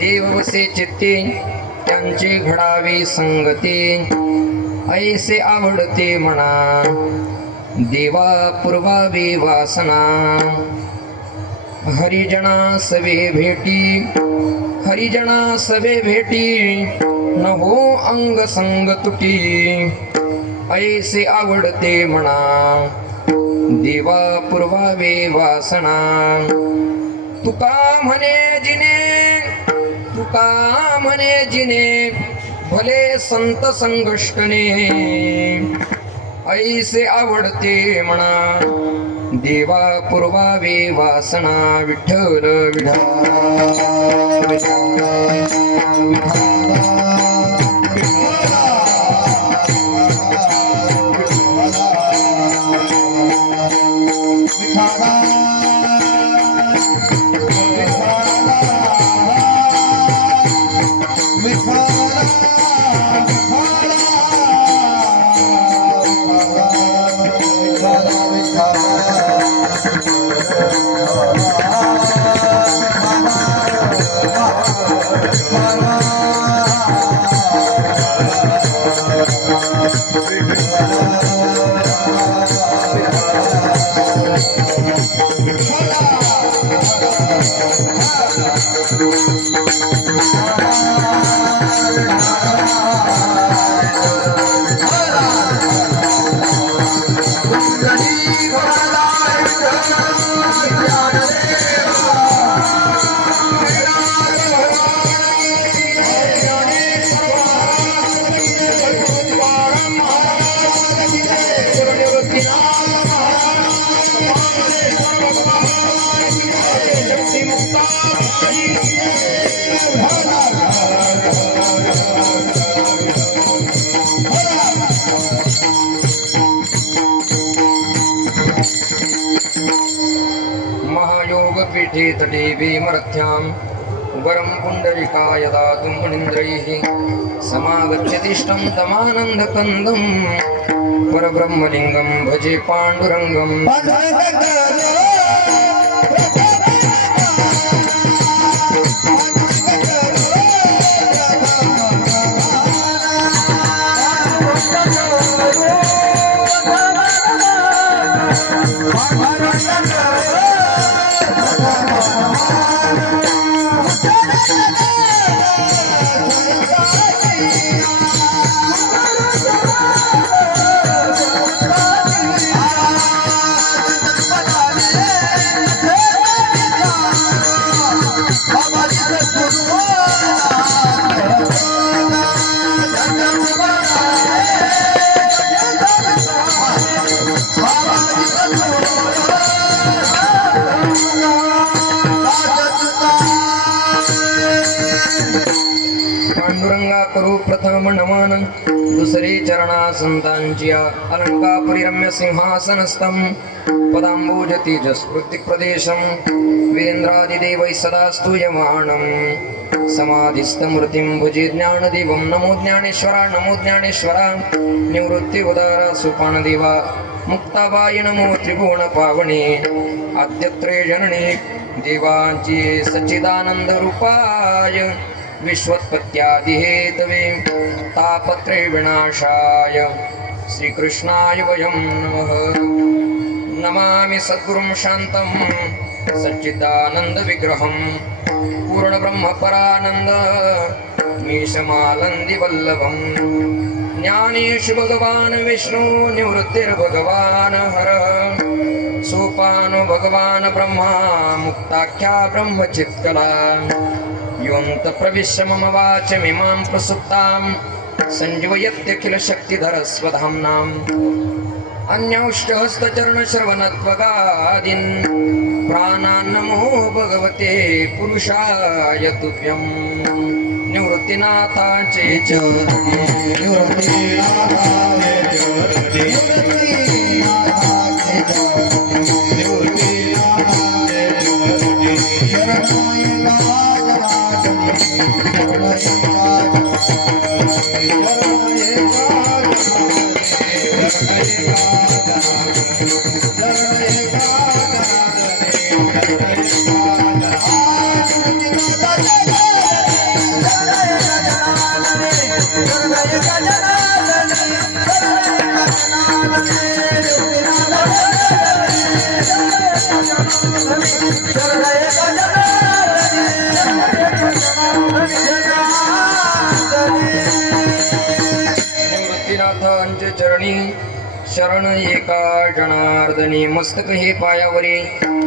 देव वसे चित्ती त्यांचे घडावे संगती ऐसे आवडते म्हणा देवा पुरवावे वासना हरिजना सवे भेटी न हो अंग संग तुटी ऐसे आवडते म्हणा देवा पुरवावे वासना तुका म्हणे जिने भले संत संगष्टने ऐसे आवडते म्हणा देवा पुरवावे वासना विठ्ठल महायोगपीठे तटे भीमरथ्यां वरं पुण्डरीकाय दातुं मुनीन्द्रैः समागच्छतिष्ठं तमानन्दकन्दं परब्रह्मलिङ्गं भजे पाण्डुरङ्गम् पांडुरंगा करू प्रथम नमन दुसरे चरणा संतांची अलंकापुरी रम्य सिंहासनस्थं पदांबुज तेजस्कृति प्रदेशं वीरेन्द्रादिदेवैः सदा स्तूयमानं समाधिस्थमूर्तिं भुजे ज्ञानदेवं नमो ज्ञानेश्वरा निवृत्ति उदारा सुपाणदेवा मुक्ताबाई नमो त्रिभुवन पावने आद्यत्रे जननी देवांची सच्चिदानंद रूपाय विश्वोत्पत्त्यादि हेतवे तापत्रे विनाशाय श्रीकृष्णाय वयं नमः नमामि सद्गुरुं शान्तं सच्चिदानंद विग्रहं पूर्ण ब्रह्म परानंद मीशमालंदि वल्लभं ज्ञानेषु भगवान् विष्णु निवृत्तिर्भगवान् हरः सोपानो भगवान् ब्रह्मा मुक्ताख्या ब्रह्मचित्कला योऽन्त प्रविश्य मम वाचमिमां प्रसुप्तां संजीवयत्यखिल शक्तिधर स्वधाम्नां अन्यौष्टहस्तचरण श्रवणत्वगादीन् प्राणान्नमो भगवते पुरुषाय तुभ्यं निवृत्तिनाथाचे चरणी निवृत्तीनाथांचे चरणी शरण एका जनार्दनी मस्तक हे पायावरे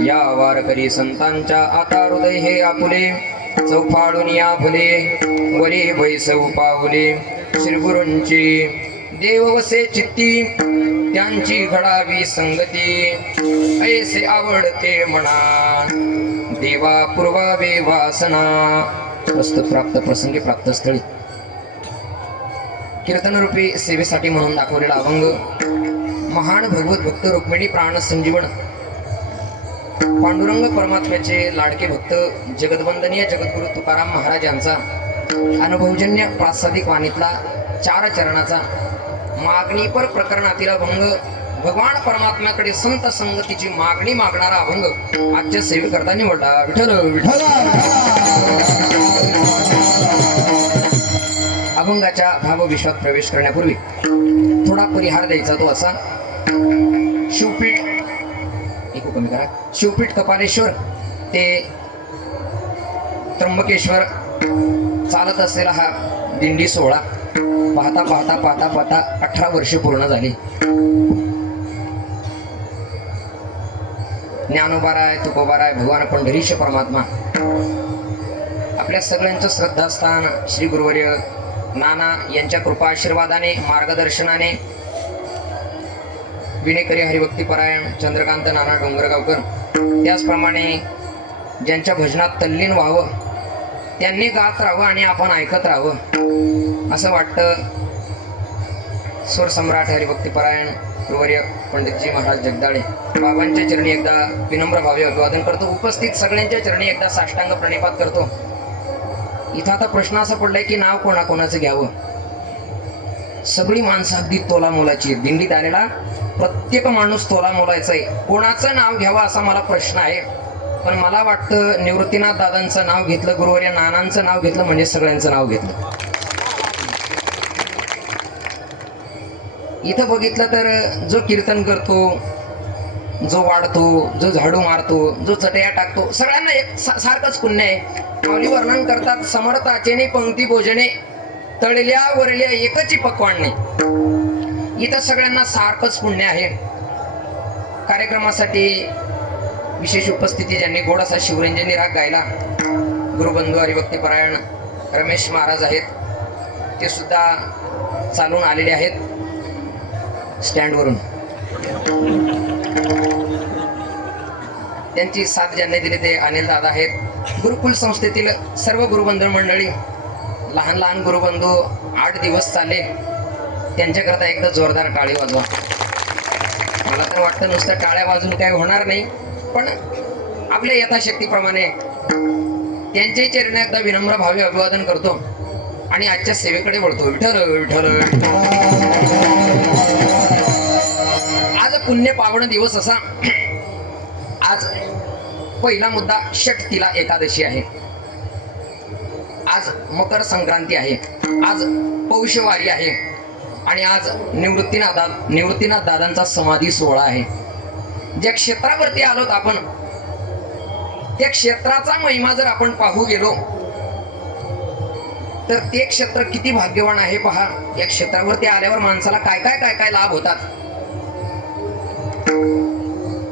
या वारकरी संतांच्या आता हृदय हे आपुले चौफाडून या फुले वरे वैसव पावले श्री गुरूंची देव वसे चित्ती त्यांची घडावी संगती ऐसे आवडते म्हणा देवा पूर्वावे वासना. प्रस्तुत प्राप्त प्रसंगी प्राप्त स्थळी कीर्तनरूपी सेवेसाठी म्हणून दाखवलेला अभंग महान भगवत भक्त रुक्मिणी प्राण संजीवन पांडुरंग परमात्म्याचे लाडके भक्त जगदवंदनीय जगद्गुरु तुकाराम महाराज यांचा अनुभवजन्य प्रासादिक वाणीतला 4 चरणाचा मागणीपर प्रकरणातील अभंग भगवान परमात्म्याकडे संत संगतीची मागणी मागणारा अभंग आजच्या सेवेकरता निवडला. विठ्ठल विठ्ठल. अभंगाच्या भावविश्वात प्रवेश करण्यापूर्वी थोडा परिहार द्यायचा तो असा. शिवपीठ एक कमी करा. शिवपीठ कपालेश्वर ते त्र्यंबकेश्वर चालत असलेला हा दिंडी सोहळा पाहता पाहता पाहता पाहता 18 वर्षे पूर्ण झाली. ज्ञानोबाराय तुकोबाराय भगवान पंढरीश परमात्मा आपल्या सगळ्यांचं श्रद्धास्थान श्री गुरुवर्य नाना यांच्या कृपा आशीर्वादाने मार्गदर्शनाने विनेकरी हरिभक्तीपरायण चंद्रकांत नाना डोंगरगावकर त्याचप्रमाणे ज्यांच्या भजनात तल्लीन व्हावं त्यांनी गात राहावं आणि आपण ऐकत राहावं असं वाटतं. स्वर सम्राट हरिभक्तीपरायण गुरुवर्य पंडितजी महाराज जगदाळे बाबांच्या चरणी एकदा विनम्र भावे अभिवादन करतो. उपस्थित सगळ्यांच्या चरणी एकदा साष्टांग प्रणिपात करतो. इथं आता प्रश्न असा पडलाय की नाव कोणाकोणाचं घ्यावं. सगळी माणसं अगदी तोला मोलाची. दिंडीत आलेला प्रत्येक माणूस तोला मोलायचा आहे. कोणाचं नाव घ्यावं असा मला प्रश्न आहे. पण मला वाटतं निवृत्तीनाथ दादांचं नाव घेतलं गुरुवर्य नानांचं नाव घेतलं म्हणजे सगळ्यांचं नाव घेतलं. इथं बघितलं तर जो कीर्तन करतो जो वाढतो जो झाडू मारतो जो चटया टाकतो सगळ्यांना एक सारखंच पुण्य आहे. माऊली वर्णन करतात समर्थाचे पंक्ती भोजने तळल्या वरल्या एकची पक्वाणणे. इथं सगळ्यांना सारखंच पुण्य आहे. कार्यक्रमासाठी विशेष उपस्थिती ज्यांनी गोड असा शिवरंजनी राग गायला गुरुबंधू हरिभक्तीपरायण रमेश महाराज आहेत. ते सुद्धा चालून आलेले आहेत स्टँडवरून. त्यांची साथ ज्यांनी दिली ते अनिल दादा आहेत. गुरुकुल संस्थेतील सर्व गुरुबंधू मंडळी लहान लहान गुरुबंधू 8 दिवस चालले त्यांच्याकरता एकदा जोरदार टाळी वाजवा. मला तर वाटतं नुसतं टाळ्या वाजून काय होणार नाही पण आपल्या यथाशक्तीप्रमाणे त्यांच्याही चरणी एकदा विनम्र भावे अभिवादन करतो आणि आजच्या सेवेकडे वळतो. विठ्ठल विठ्ठल. आज पुण्य पावन दिवस असा. आज पहिला मुद्दा षटतिला एकादशी आहे. आज मकर संक्रांती आहे. आज पौषवारी आहे आणि आज निवृत्तीनाथ दादांचा समाधी सोहळा आहे. ज्या क्षेत्रावरती आलोत आपण त्या क्षेत्राचा महिमा जर आपण पाहू गेलो तर ते क्षेत्र किती भाग्यवान आहे पहा. या क्षेत्रावरती आल्यावर माणसाला काय काय काय काय लाभ होतात.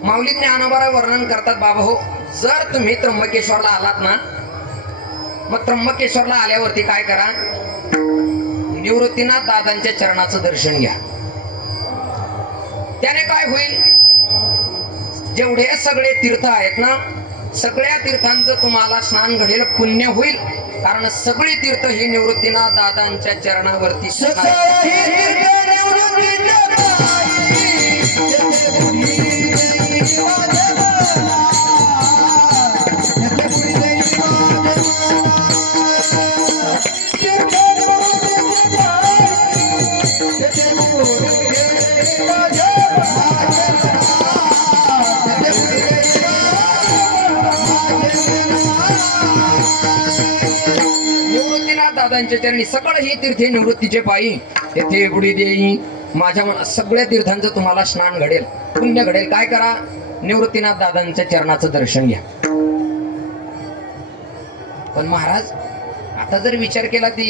माऊली ज्ञानोबा वर्णन करतात बाबा हो जर तुम्ही त्र्यंबकेश्वरला आलात ना मग त्र्यंबकेश्वरला आल्यावरती काय करा निवृत्तीनाथ दादांच्या चरणाचं दर्शन घ्या. त्याने होईल, जेवढे सगळे तीर्थ आहेत ना, सगळ्या तीर्थांचं तुम्हाला स्नान घडेल, पुण्य होईल. कारण सगळी तीर्थ ही निवृत्तीनाथ दादांच्या चरणावरती दादांच्या चरणी सकळ ही तीर्थे निवृत्तीचे पायी तेथे बुडी देई माझ्या मनात सगळ्या तीर्थांचं तुम्हाला स्नान घडेल, पुण्य घडेल. काय करा, निवृत्तीनाथ दादांच्या चरणाचं दर्शन घ्या. पण महाराज आता जर विचार केला ती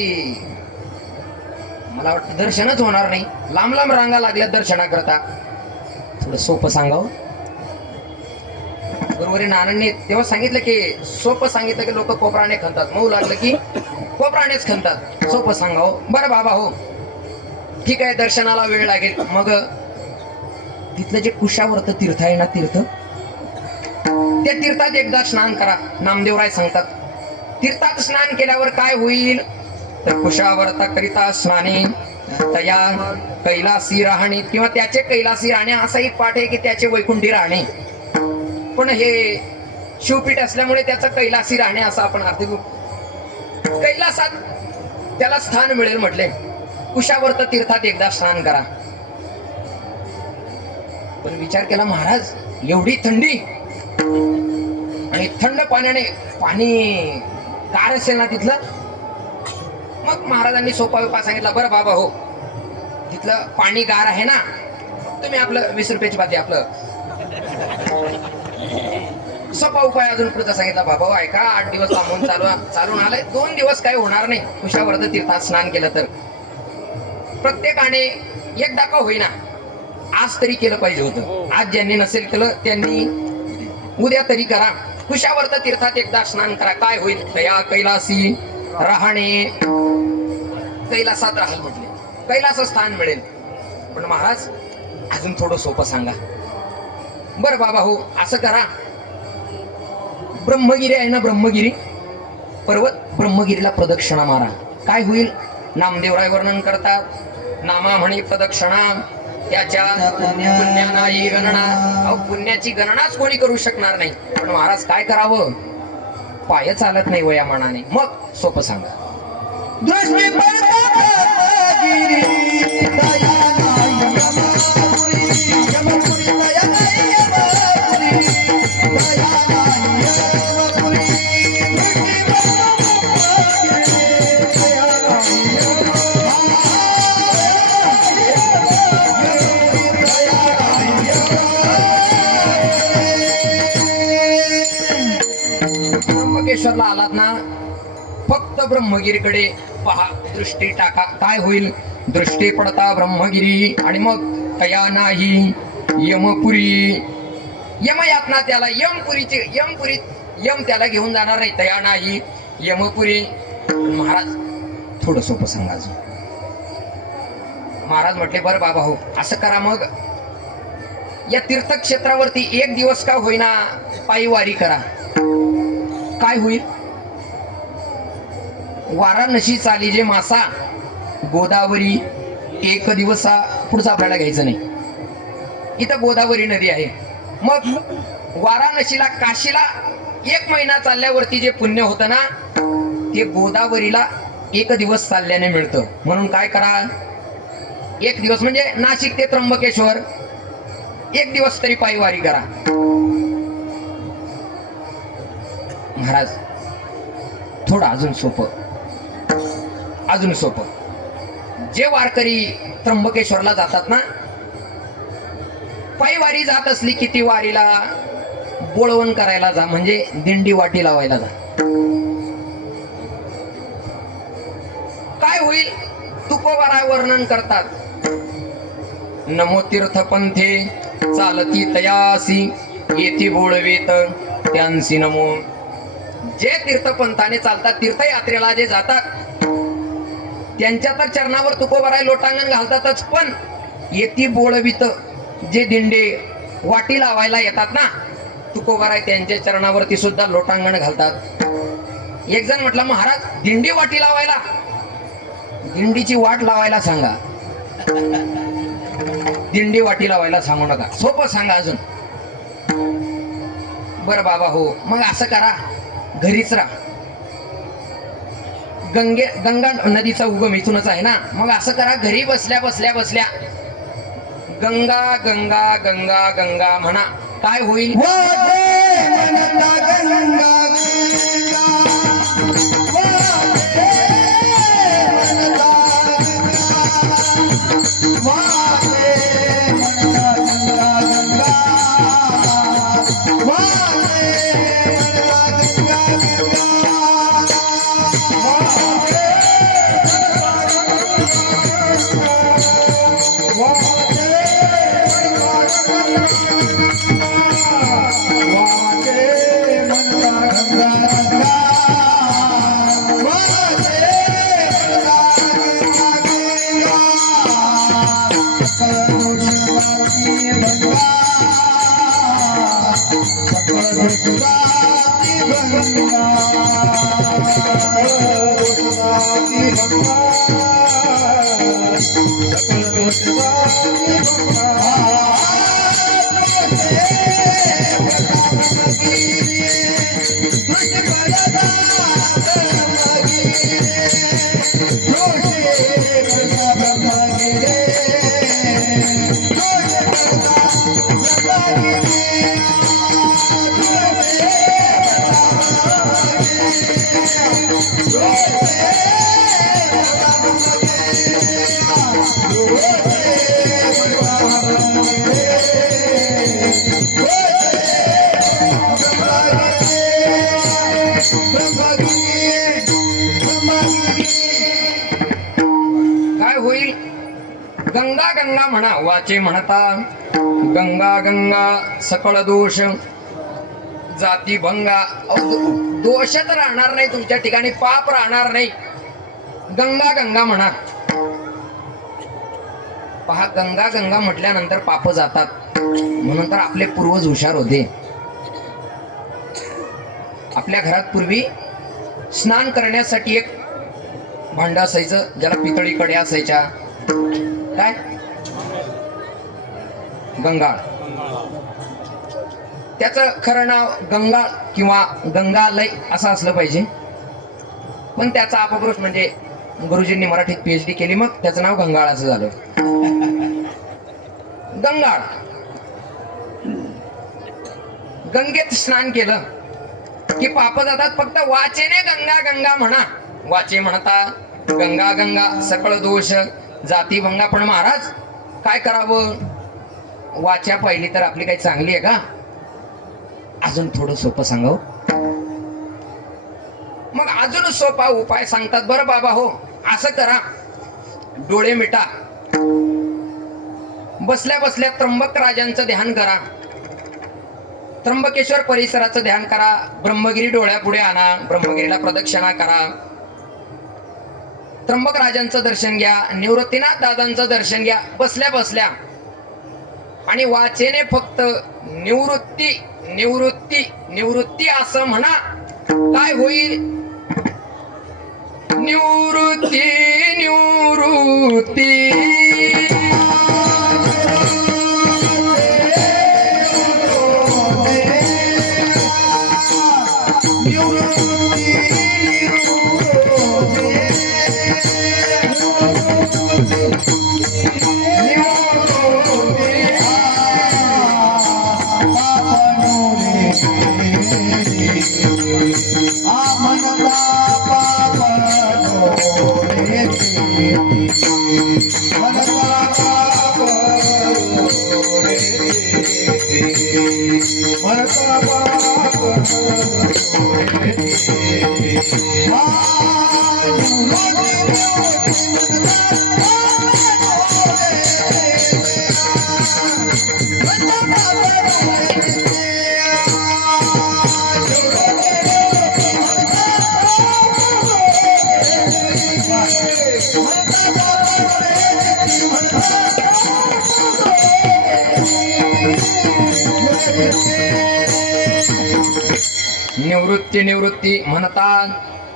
मला वाटतं दर्शनच होणार नाही, लांब लांब रांगा लागल्या दर्शनाकरता. थोडं सोपं सांगावं. बरोबर नानांनी तेव्हा सांगितलं की सोपं सांगितलं की लोक कोपराने खणतात, मऊ लागलं की कोपरानेच खणतात. सोपं सांगावं. बरं बाबा हो ठीक आहे, दर्शनाला वेळ लागेल. मग तिथलं जे कुशावर्त तीर्थ आहे ना, तीर्थ त्या तीर्थात एकदा स्नान करा. नामदेवराय सांगतात तीर्थात स्नान केल्यावर काय होईल तर कुशावर्त करिता स्नाने तया कैलासी राहणे, किंवा त्याचे कैलासी राहणे असाही पाठ आहे की त्याचे वैकुंठी राहणे. पण हे शिवपीठ असल्यामुळे त्याचं कैलासी राहणे असं आपण अर्थ घेऊ. कैलासात त्याला स्थान मिळेल म्हटले. कुशावर्त तीर्थात एकदा स्नान करा. पण विचार केला महाराज एवढी थंडी आणि थंड पाण्याने पाणी गार असेल ना तिथलं. मग महाराजांनी सोपा उपाय सांगितला. बरं बाबा हो तिथलं पाणी गार आहे ना, तुम्ही आपलं 20 रुपयाची बाती आपलं सोपा उपाय अजून पुढचा सांगितला. बाबा हो ऐका, 8 दिवस थांबून चालून आलाय, 2 दिवस काही होणार नाही. कुशावर्त तीर्थात स्नान केलं तर प्रत्येकाने एकदा का होईना आज तरी केलं पाहिजे होतं. आज ज्यांनी नसेल केलं त्यांनी उद्या तरी करा. कुशावर्त तीर्थात एकदा स्नान करा. काय होईल तया कैलासी राहणे, कैलासात राहाल म्हटले, कैलास स्थान मिळेल. पण महाराज अजून थोडं सोपं सांगा. बरं बाबा हो असं करा, ब्रह्मगिरी आहे ना, ब्रह्मगिरी पर्वत, ब्रह्मगिरीला प्रदक्षिणा मारा. काय होईल नामदेवराय वर्णन करतात. नामा म्हणी प्रदक्षिणा त्याच्या पुण्या नाही गणना. अहो पुण्याची गणनाच कोणी करू शकणार नाही. पण महाराज काय करावं, पाय चालत नाही वया मनाने. मग सोपं सांगा. दृष्टी त्र्यंबकेश्वरला आलात ना, फक्त ब्रह्मगिरीकडे पहा, दृष्टी टाका. काय होईल दृष्टी पडता ब्रह्मगिरी. आणि मग तया नाही यमपुरी, यमयातना त्याला यम त्याला घेऊन जाणार नाही. तया नाही यमपुरी. महाराज थोडं सोपं सांगा. महाराज म्हटले बरं बाबा हो असं करा, मग या तीर्थक्षेत्रावरती 1 दिवस का होईना पायी वारी करा. काय होईल, वाराणसी चाली जे मासा गोदावरी 1 दिवस पुढचा आपल्याला घ्यायचं नाही. इथं गोदावरी नदी आहे. मग वाराणसीला काशीला 1 महिना चालल्यावरती जे पुण्य होतं ना, ते गोदावरीला 1 दिवस चालल्याने मिळतं. म्हणून काय करा, 1 दिवस म्हणजे नाशिक ते त्र्यंबकेश्वर 1 दिवस तरी पायी वारी करा. महाराज थोडं अजून सोपं. जे वारकरी त्र्यंबकेश्वरला जातात ना, पायी वारी जात असली की ती वारीला बोळवण करायला जा, म्हणजे दिंडी वाटी लावायला जा. काय होईल तुकोबाराय वर्णन करतात. नमो तीर्थ पंथे चालती तयासी येथे बोळवेत त्यांसी नमो. जे तीर्थपंथाने चालतात, तीर्थयात्रेला जे जातात त्यांच्या तर चरणावर तुकोबाराय लोटांगण घालतातच, पण येती बोळवित जे दिंडे वाटी लावायला येतात ना तुकोबाराय त्यांच्या चरणावरती सुद्धा लोटांगण घालतात. एक जण म्हटलं महाराज दिंडी वाटी लावायला, दिंडीची वाट लावायला सांगा, दिंडी वाटी लावायला सांगू नका, सोपं सांगा अजून. बरं बाबा हो, मग असं करा घरीच राहा, गंगा नदीचा उगम इथूनच आहे ना, मग असं करा घरी बसल्या बसल्या बसल्या गंगा गंगा गंगा गंगा म्हणा, काय होईल? काय होईल? गंगा गंगा म्हणा, वाचे म्हणता गंगा गंगा सकळ दोष जाती भंगा. दोष तर राहणार नाही तुमच्या ठिकाणी, पाप राहणार नाही. गंगा गंगा म्हणा. पहा, गंगा गंगा म्हटल्यानंतर पाप जातात, म्हणून तर आपले पूर्वज हुशार होते. आपल्या घरात पूर्वी स्नान करण्यासाठी एक भांड असायचं, ज्याला पितळी कडे असायच्या. काय? गंगाळ. त्याचं खरं नाव गंगाळ किंवा गंगालय असं असलं पाहिजे, पण त्याचा अपभ्रंश म्हणजे गुरुजींनी मराठीत PhD केली, मग त्याचं नाव गंगाळ असं झालं. गंगाळ. गंगेत स्नान केलं की पाप जातात. फक्त वाचेने गंगा गंगा म्हणा. वाचे म्हणता गंगा गंगा सकळ दोष जाती भंगा. पण महाराज काय करावं? वाचा पाहिली तर आपली काही चांगली आहे का? अजून थोडं सोपं सांगाव. मग अजून सोपा उपाय सांगतात. बरं बाबा हो, असं करा, डोळे मिटा, बसल्या बसल्या त्र्यंबक राजांचं ध्यान करा, त्र्यंबकेश्वर परिसराचं ध्यान करा, ब्रह्मगिरी डोळ्यापुढे आणा, ब्रह्मगिरीला प्रदक्षिणा करा, त्र्यंबक राजांचं दर्शन घ्या, निवृत्तीनाथ दादांचं दर्शन घ्या बसल्या बसल्या. आणि वाचेने फक्त निवृत्ती निवृत्ती निवृत्ती असं म्हणा. काय होईल? निवृत्ती निवृत्ती. निवृत्ती निवृत्ती म्हणतात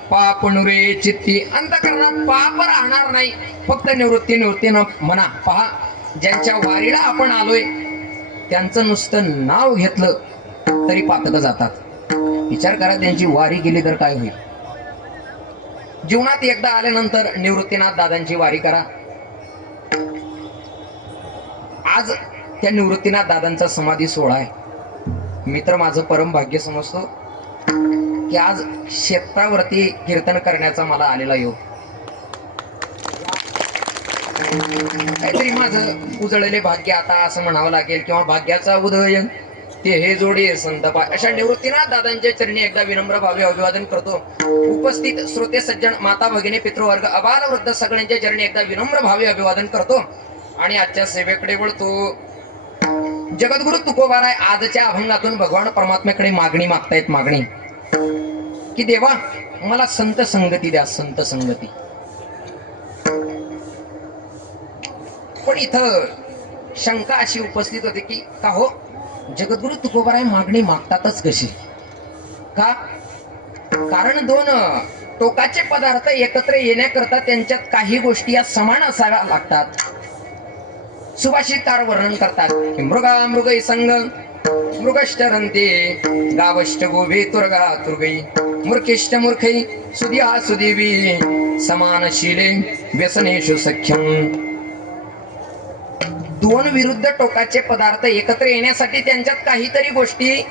पाप नुरे चित्ती, अंतकरणात पाप राहणार नाही, फक्त निवृत्ती निवृत्ती न म्हणा. पहा, ज्यांच्या वारीला आपण आलोय त्यांचं नुसतं नाव घेतलं तरी पातक जातात. विचार करा, त्यांची वारी केली तर काय होईल. जीवनात एकदा आल्यानंतर निवृत्तीनाथ दादांची वारी करा. आज त्या निवृत्तीनाथ दादांचा समाधी सोहळा आहे. मित्र, माझं परम भाग्य समजतो की आज क्षेत्रावरती कीर्तन करण्याचा मला आलेला योग. काहीतरी माझं उजळले भाग्य आता असं म्हणावं लागेल, किंवा भाग्याचा उदय ते हे जोडे संत पाय. अशा निवृत्तीनाथ दादांच्या चरणी एकदा विनम्र भावे अभिवादन करतो. उपस्थित श्रोते सज्जन, माता भगिनी, पितृवर्ग, अबाल वृद्ध सगळ्यांच्या चरणी एकदा विनम्र भावे अभिवादन करतो आणि आजच्या सेवेकडे वळतो. जगद्गुरु तुकोबाराय आजच्या अभंगातून भगवान परमात्म्याकडे मागणी मागतायत. मागणी की देवा, मला संत संगती द्या, संत संगती. पण इथं शंका अशी उपस्थित होती की का हो, जगद्गुरु तुकोबाराय मागणी मागतातच कशी? का? कारण दोन टोकाचे पदार्थ एकत्र येण्याकरता त्यांच्यात काही गोष्टी या समान असाव्या लागतात. सुभाषितकार वर्णन करतात की मृगा मृगई संग मृगश्चरंते गावश्च गोभे तुर्गा तुर्गई मूर्खिष्ट मूर्खई सुदिया सुदेवी समानशीले व्यसनेषु सख्यम. दोन विरुद्ध टोकाचे पदार्थ एकत्र येण्यासाठी त्यांच्यात काहीतरी गोष्टी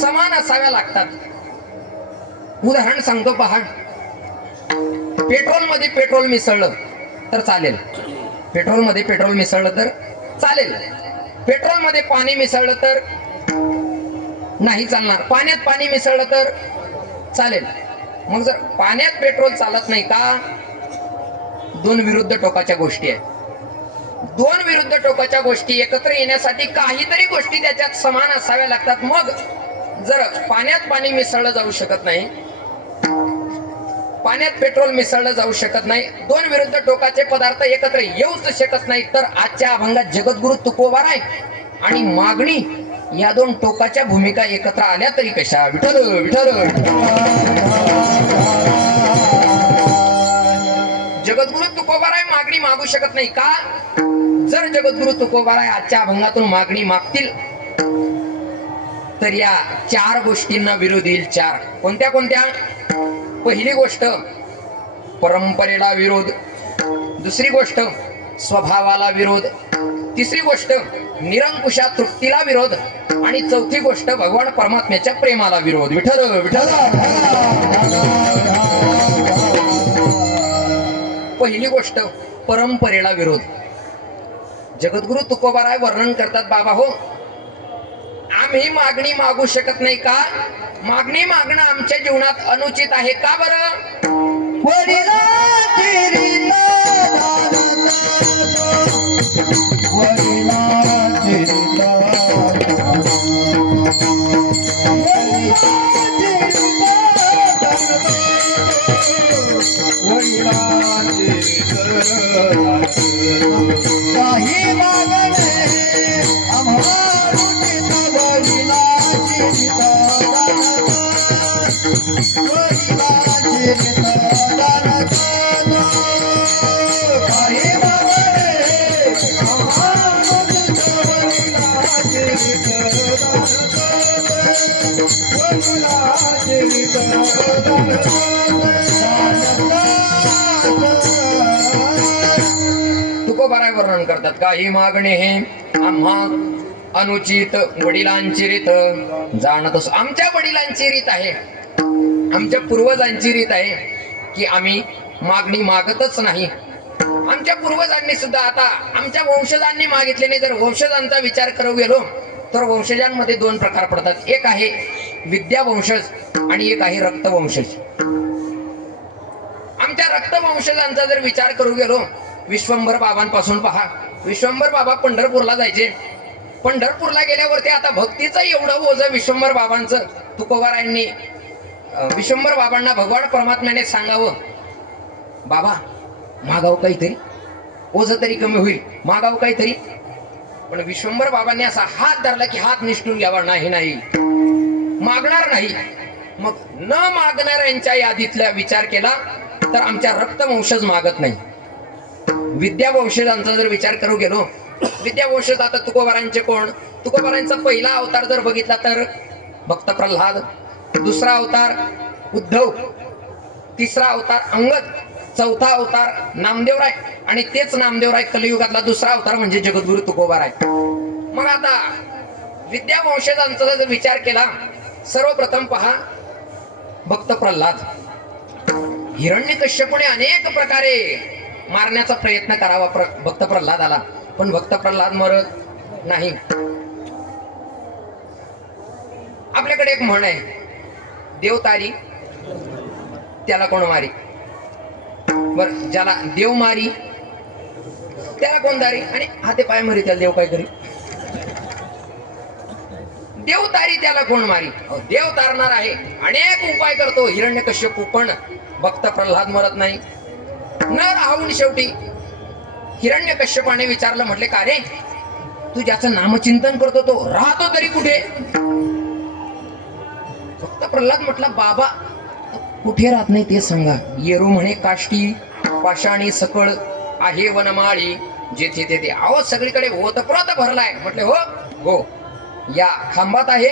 समान असाव्या लागतात. उदाहरण सांगतो पहा. पेट्रोल मध्ये पेट्रोल मिसळलं तर चालेल, पेट्रोल मध्ये पेट्रोल मिसळलं तर चालेल, पेट्रोल मध्ये पाणी मिसळलं तर नाही चालणार, पाण्यात पाणी मिसळलं तर चालेल. मग जर पाण्यात पेट्रोल चालत नाही का? दोन विरुद्ध टोकाच्या गोष्टी आहेत. दोन विरुद्ध टोकाच्या गोष्टी एकत्र येण्यासाठी काहीतरी गोष्टी त्याच्यात समान असाव्या लागतात. मग जर पाण्यात पाणी मिसळलं जाऊ शकत नाही, पाण्यात पेट्रोल मिसळलं जाऊ शकत नाही, दोन विरुद्ध टोकाचे पदार्थ एकत्र येऊच शकत नाही, तर आजच्या अभंगात जगद्गुरु तुकोबाराय आणि मागणी या दोन टोकाच्या भूमिका एकत्र आल्या तरी कशा? विठ्ठल विठ्ठल. जगद्गुरु तुकोबाराय मागणी मागू शकत नाही का? जर जगद्गुरु तुकोबाराय आजच्या अभंगातून मागणी मागतील तर या चार गोष्टींना विरोध येईल. चार. कोणत्या कोणत्या? पहिली गोष्ट परंपरेला विरोध, दुसरी गोष्ट स्वभावाला विरोध, तिसरी गोष्ट निरंकुशा तृप्तीला विरोध आणि चौथी गोष्ट भगवान परमात्म्याच्या प्रेमाला विरोध. विठ्ठल विठ्ठल. पहिली गोष्ट परंपरेला विरोध. जगद्गुरु तुकोबाराय वर्णन करतात, बाबा हो, आम्ही मागणी मागू शकत नाही का? मागणी मागणं आमच्या जीवनात अनुचित आहे का बरं? तुकोबाराय वर्णन करतात, काही मागणे हे आम्हा अनुचित वडिलांची रीत जाणत. आमच्या वडिलांची रीत आहे, आमच्या पूर्वजांची रीत आहे की आम्ही मागणी मागतच नाही. आमच्या पूर्वजांनी सुद्धा, आता आमच्या वंशजांनी मागितले नाही. जर वंशजांचा विचार करू गेलो तर वंशजांमध्ये दोन प्रकार पडतात. एक आहे विद्यावंशज आणि एक आहे रक्तवंशज. आमच्या रक्तवंशजांचा जर विचार करू गेलो, विश्वंभर बाबांपासून पहा. विश्वंभर बाबा पंढरपूरला जायचे. पंढरपूरला गेल्यावरती आता भक्तीचं एवढं ओझं विश्वंभर बाबांचं, तुकोबारायांनी विश्वंभर बाबांना भगवान परमात्म्याने सांगावं, बाबा मागाव काहीतरी, ओझं तरी कमी होईल, मागाव काहीतरी. पण विश्वंभर बाबांनी असा हात धरला की हात निसटून घ्यावा, नाही नाही मागणार नाही. मग न मागणाऱ्यांच्या यादीतला विचार केला तर आमच्या रक्तवंशज मागत नाही. विद्यावंशजांचा जर विचार करू गेलो, विद्यावंशज आता तुकोबारांचे कोण? तुकोबारांचा पहिला अवतार जर बघितला तर भक्त प्रल्हाद, दुसरा अवतार उद्धव, तिसरा अवतार अंगद, चौथा अवतार नामदेवराय आणि तेच नामदेवराय कलियुगातला दुसरा अवतार म्हणजे जगद्गुरु तुकोबाराय. मग आता विद्यावंशजांचा जर विचार केला, सर्वप्रथम पहा भक्त प्रल्हाद. हिरण्यकश्यपूने अनेक प्रकारे मारण्याचा प्रयत्न करावा भक्त प्रल्हादाला, पण भक्त प्रल्हाद मरत नाही. आपल्याकडे एक म्हण आहे, देव तारी त्याला कोण मारी. बर, ज्याला देव मारी त्याला कोण तारी, आणि हाते पाय मरी त्याला देव काय करी. देव तारी त्याला कोण मारी. देव तारणार आहे, अनेक उपाय करतो हिरण्यकश्यपू, पण भक्त प्रल्हाद मरत नाही. न राहून शेवटी हिरण्यकश्यपाने विचारलं, म्हटले का रे तू ज्याचं नामचिंतन करतो तो राहतो तरी कुठे. भक्त प्रल्हाद म्हटला, बाबा कुठे राहत नाही ते सांगा. येरू म्हणे काष्टी पाषाणी सकळ आहे वनमाळी जेथे तेथे. आहो सगळीकडे ओतप्रोत भरलाय. म्हटले हो हो. या खांबात आहे.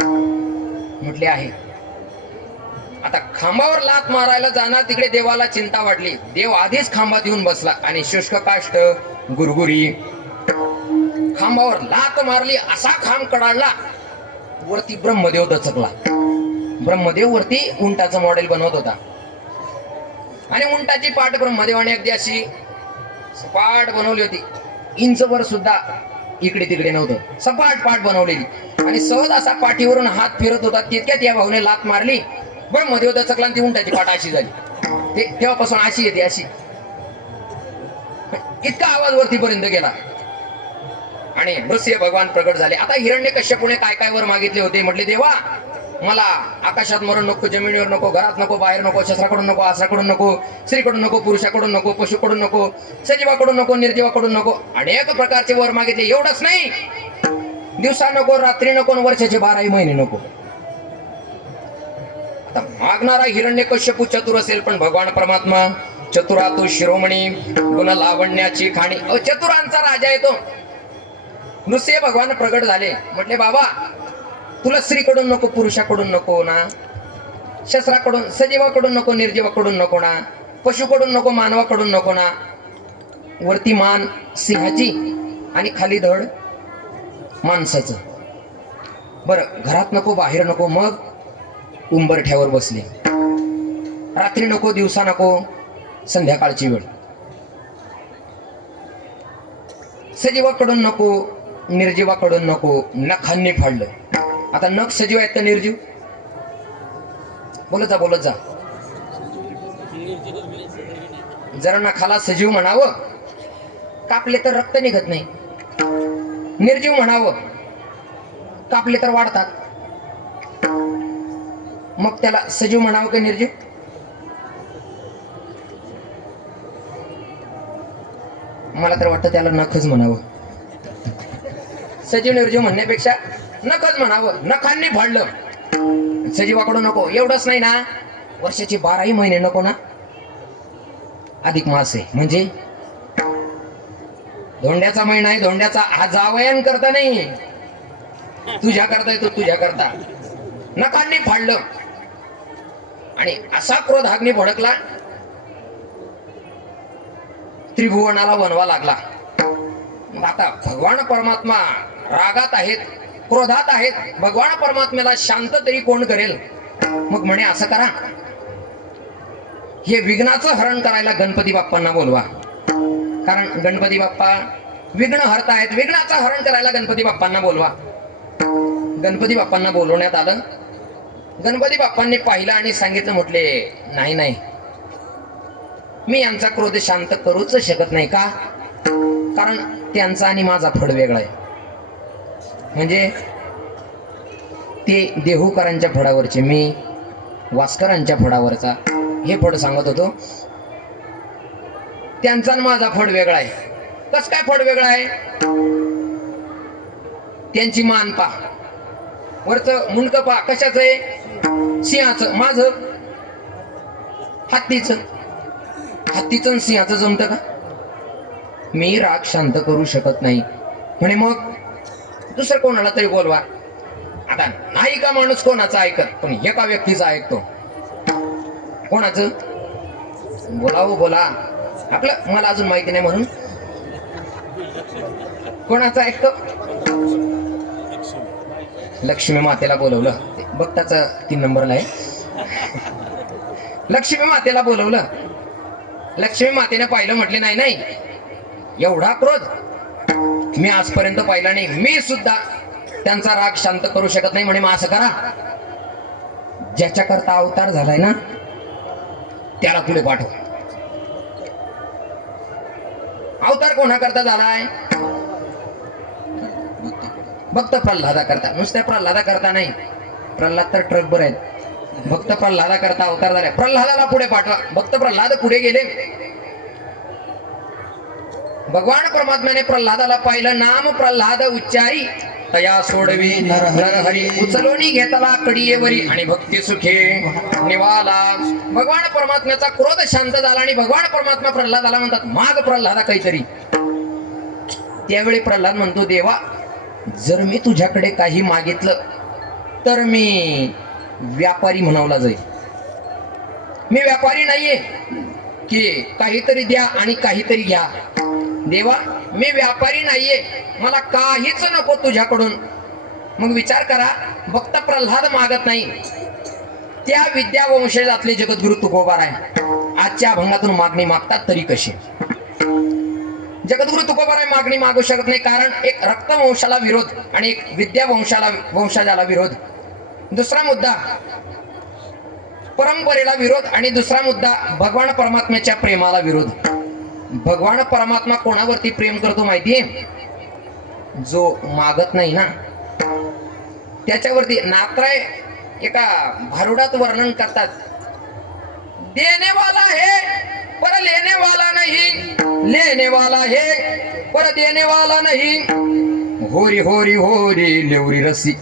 म्हटले आहे. आता खांबावर लात मारायला जाणार, तिकडे देवाला चिंता वाटली. देव आधीच खांबात येऊन बसला आणि शुष्क काष्ट गुरगुरी खांबावर लात मारली, असा खांब कडाडला, वरती ब्रह्मदेव दचकला. ब्रह्मदेव वरती उंटाचं मॉडेल बनवत होता आणि उंटाची पाठ ब्रह्मदेवाने अगदी अशी सपाट बनवली होती. इंचभर सुद्धा इकडे तिकडे नव्हतं, सपाट पाठ बनवलेली. आणि सहज असा पाठीवरून हात फिरत होता, तितक्यात या भाऊने लात मारली, ब्रह्मदेव दचकला आणि ती उंटाची पाठ अशी झाली. ते तेव्हापासून अशी येते, अशी. इतका आवाज वरतीपर्यंत गेला आणि नृसिंह भगवान प्रगट झाले. आता हिरण्यकश्यपूने काय काय वर मागितले होते. म्हटले, देवा मला आकाशात मरण नको, जमिनीवर नको, घरात नको, बाहेर नको, शस्त्राकडून नको, अस्त्राकडून नको, स्त्रीकडून नको, पुरुषाकडून नको, पशुकडून नको, सजीवाकडून नको, निर्जीवाकडून नको. अनेक प्रकारचे वर मागितले. एवढंच नाही, दिवसा नको, रात्री नको, वर्षाचे 12 महिने नको. आता मागणारा हिरण्यकश्यपू चतुर असेल, पण भगवान परमात्मा चतुरा तो शिरोमणी गुण लावण्याची खाणी. चतुरांचा राजा येतो. नृसिंह भगवान प्रगट झाले. म्हटले, बाबा तुला स्त्रीकडून नको, पुरुषाकडून नको ना, शस्त्राकडून, सजीवाकडून नको, निर्जीवाकडून नको ना, पशुकडून नको, मानवाकडून नको ना. वरती मान सिंहाची आणि खाली धड माणसाचं. बरं, घरात नको, बाहेर नको, मग उंबरठ्यावर बसले. रात्री नको, दिवसा नको, संध्याकाळची वेळ. सजीवाकडून नको, निर्जीवाकडून नको, नखांनी फाडलं. आता नख सजीव आहेत का निर्जीव? बोलत जा, बोलत जा. जरा नखाला सजीव म्हणावं, कापले तर रक्त निघत नाही. निर्जीव म्हणावं, कापले तर वाढतात. मग त्याला सजीव म्हणावं का निर्जीव? मला तर वाटतं त्याला नखच म्हणावं. सजीव निर्जीव म्हणण्यापेक्षा नखच म्हणावं. नखांनी फाडलं. सजीवाकडून नको. एवढंच नाही ना, वर्षाचे 12 महिने नको ना. अधिक मास आहे म्हणजे धोंड्याचा महिना आहे. धोंड्याचा हा जावयान करता नाही, तुझ्या करता येतो, तुझ्या करता. नखांनी फाडलं आणि असा क्रोधाग्नी भडकला, त्रिभुवनाला वनवा लागला. आता भगवान परमात्मा रागात आहेत, क्रोधात आहेत. भगवान परमात्म्याला शांत तरी कोण करेल. मग म्हणे, असं करा, हे विघ्नाचं हरण करायला गणपती बाप्पांना बोलवा. कारण गणपती बाप्पा विघ्न हरतायत. विघ्नाचं हरण करायला गणपती बाप्पांना बोलवा. गणपती बाप्पांना बोलवण्यात आलं. गणपती बाप्पांनी पाहिलं आणि सांगितलं, म्हटले, नाही नाही, मी यांचा क्रोध शांत करूच शकत नाही. का? कारण त्यांचा आणि माझा फड वेगळा आहे. म्हणजे ते देहूकरांच्या फडावरचे, मी वास्करांच्या फडावरचा. हे फड सांगत होतो. त्यांचा आणि माझा फड वेगळा आहे. कस काय फड वेगळा आहे? त्यांची मान पा, वरचं मुंडक पा, कशाचं आहे? सिंहाचं माझं, हत्तीचं आणि सिंहाचं जमतं का? मी राग शांत करू शकत नाही म्हणे मग दुसरं कोणाला तरी बोलवा. आता नाही का माणूस कोणाचं ऐकत, पण एका व्यक्तीचं ऐकतो. कोणाचं? बोलावं बोला, आपलं मला अजून माहिती नाही म्हणून. कोणाचं ऐकतो? लक्ष्मी मातेला बोलवलं, बघताच 3 नंबरला आहे. लक्ष्मी मातेला बोलवलं. लक्ष्मी मातेने पाहिलं, म्हटले नाही नाही, एवढा क्रोध मी आजपर्यंत पाहिला नाही. मी सुद्धा त्यांचा राग शांत करू शकत नाही. म्हणे मग असं करा, ज्याच्या करता अवतार झालाय ना त्याला पुढे पाठव. अवतार कोणाकरता झालाय? भक्त प्रल्हादा करता. नुसत्या प्रल्हादा करता नाही, प्रल्हाद तर ट्रकभर आहेत. भक्त प्रल्हादा करता अवतार झालाय. प्रल्हादाला पुढे पाठवा. भक्त प्रल्हाद पुढे गेले. भगवान परमात्म्याने प्रल्हादाला पाहिलं. नाम प्रल्हाद उच्चारी तया सोडवी नरहरी, उचलोनी घेतला कडीयेवरी आणि भक्ती सुखे निवाला. भगवान परमात्म्याचा क्रोध शांत झाला आणि भगवान परमात्मा प्रल्हादाला म्हणतात, माग प्रल्हादा काहीतरी. त्यावेळी प्रल्हाद म्हणतो, देवा जर मी तुझ्याकडे काही मागितलं तर मी व्यापारी म्हणावला जाईल. मी व्यापारी नाहीये की काहीतरी द्या आणि काहीतरी घ्या. देवा मी व्यापारी नाहीये, मला काहीच नको तुझ्याकडून. मग विचार करा, भक्त प्रल्हाद मागत नाही, त्या विद्यावंशजातले जगद्गुरु तुकोबाराय आजच्या अभंगातून मागणी मागतात तरी कशी? जगद्गुरु तुकोबाराय मागणी मागू शकत नाही, कारण एक रक्तवंशाला विरोध आणि एक वंशजाला विरोध. दुसरा मुद्दा परंपरेला विरोध आणि दुसरा मुद्दा भगवान परमात्म्याच्या प्रेमाला विरोध. भगवान परमात्मा कोणावरती प्रेम करतो माहितीये? जो मागत नाही ना त्याच्यावरती. नात्राय एका भारुडात वर्णन करतात, देने वाला है पर लेने वाला नहीं, लेने वाला है पर देने वाला नहीं, होरी होरी होरी लेवरी रसी.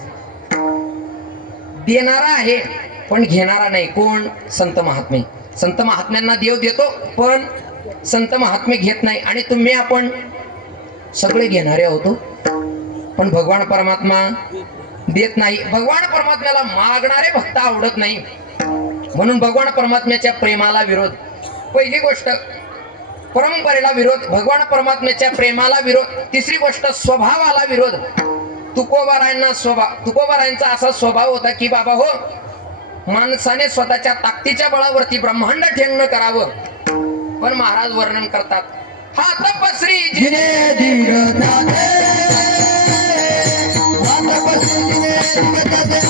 देणारा आहे पण घेणारा नाही. कोण? संत महात्मे. संत महात्म्यांना देव देतो पण संत महात्मे घेत नाही. आणि तुम्ही आपण सगळे घेणारे होतो, पण भगवान परमात्मा देत नाही. भगवान परमात्म्याला मागणारे भक्त आवडत नाही, म्हणून भगवान परमात्म्याच्या प्रेमाला विरोध. पहिली गोष्ट परंपरेला विरोध, भगवान परमात्म्याच्या प्रेमाला विरोध. तिसरी गोष्ट स्वभावाला विरोध. तुकोबारायांचा असा स्वभाव होता की बाबा हो, माणसाने स्वतःच्या ताकदीच्या बळावरती ब्रह्मांड ठेंगण करावं. पण महाराज वर्णन करतात, हात पसरी जिने धीर दाते, हात पसरी जिने धीर दाते,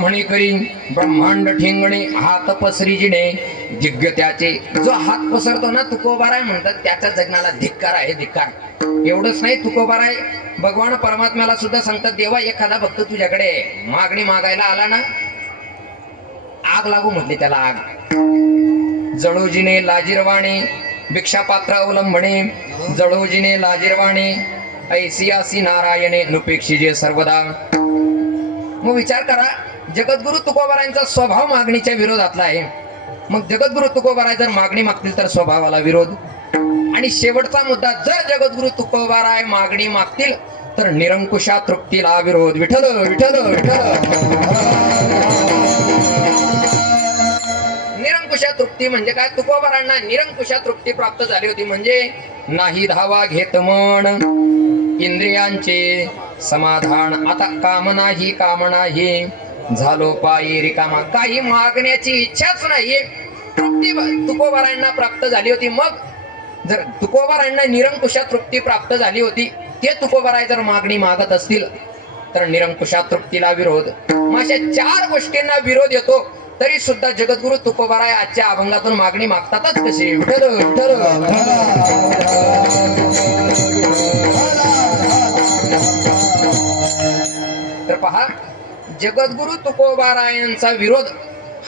म्हणी करी ब्रह्मांड ठेंगणे हात पसरी जिने दिग्ग त्याचे. जो हात पसरतो ना तुकोबाराय म्हणतात, त्याच्या जगण्याला धिक्कार आहे, धिक्कार. एवढंच नाही, तुकोबाराय भगवान परमात्म्याला सुद्धा सांगतात, देवा एखादा भक्त तुझ्याकडे मागणी मागायला आला ना, आग लागू म्हटली त्याला आग. जळोजीने लाजीरवाणी भिक्षापात्र अवलंबणे, जळोजीने लाजीरवाणी ऐसी आसी नारायणे नुपेक्षिजे सर्वदा. मग विचार करा, जगद्गुरु तुकोबारायांचा स्वभाव मागणीच्या विरोधातला आहे. मग जगद्गुरु तुकोबाराय जर मागणी मागतील तर स्वभावाला विरोध. आणि शेवटचा मुद्दा, जर जगद्गुरु तुकोबाराय मागणी मागतील तर निरंकुशा तृप्तीला विरोध. विठ्ठल विठ्ठल विठ्ठल. निरंकुशा तृप्ती म्हणजे काय? तुकोबारांना निरंकुशा तृप्ती प्राप्त झाली होती. म्हणजे नाही धावा घेत मन इंद्रियांचे समाधान. आता काम नाही, काम नाही, झालो पायी रिकामा, काही मागण्याची इच्छाच नाहीये. तृप्ती तुकोबारायांना प्राप्त झाली होती. मग जर तुकोबारायांना निरंकुशा तृप्ती प्राप्त झाली होती, ते तुकोबाराय जर मागणी मागत असतील तर निरंकुशा तृप्तीला विरोध. मग अशा 4 गोष्टींना विरोध येतो तरी सुद्धा जगद्गुरु तुकोबाराय आजच्या अभंगातून मागणी मागतातच कशी. विठ्ठल विठ्ठल. तर पहा, जगद्गुरु तुकोबारायांचा विरोध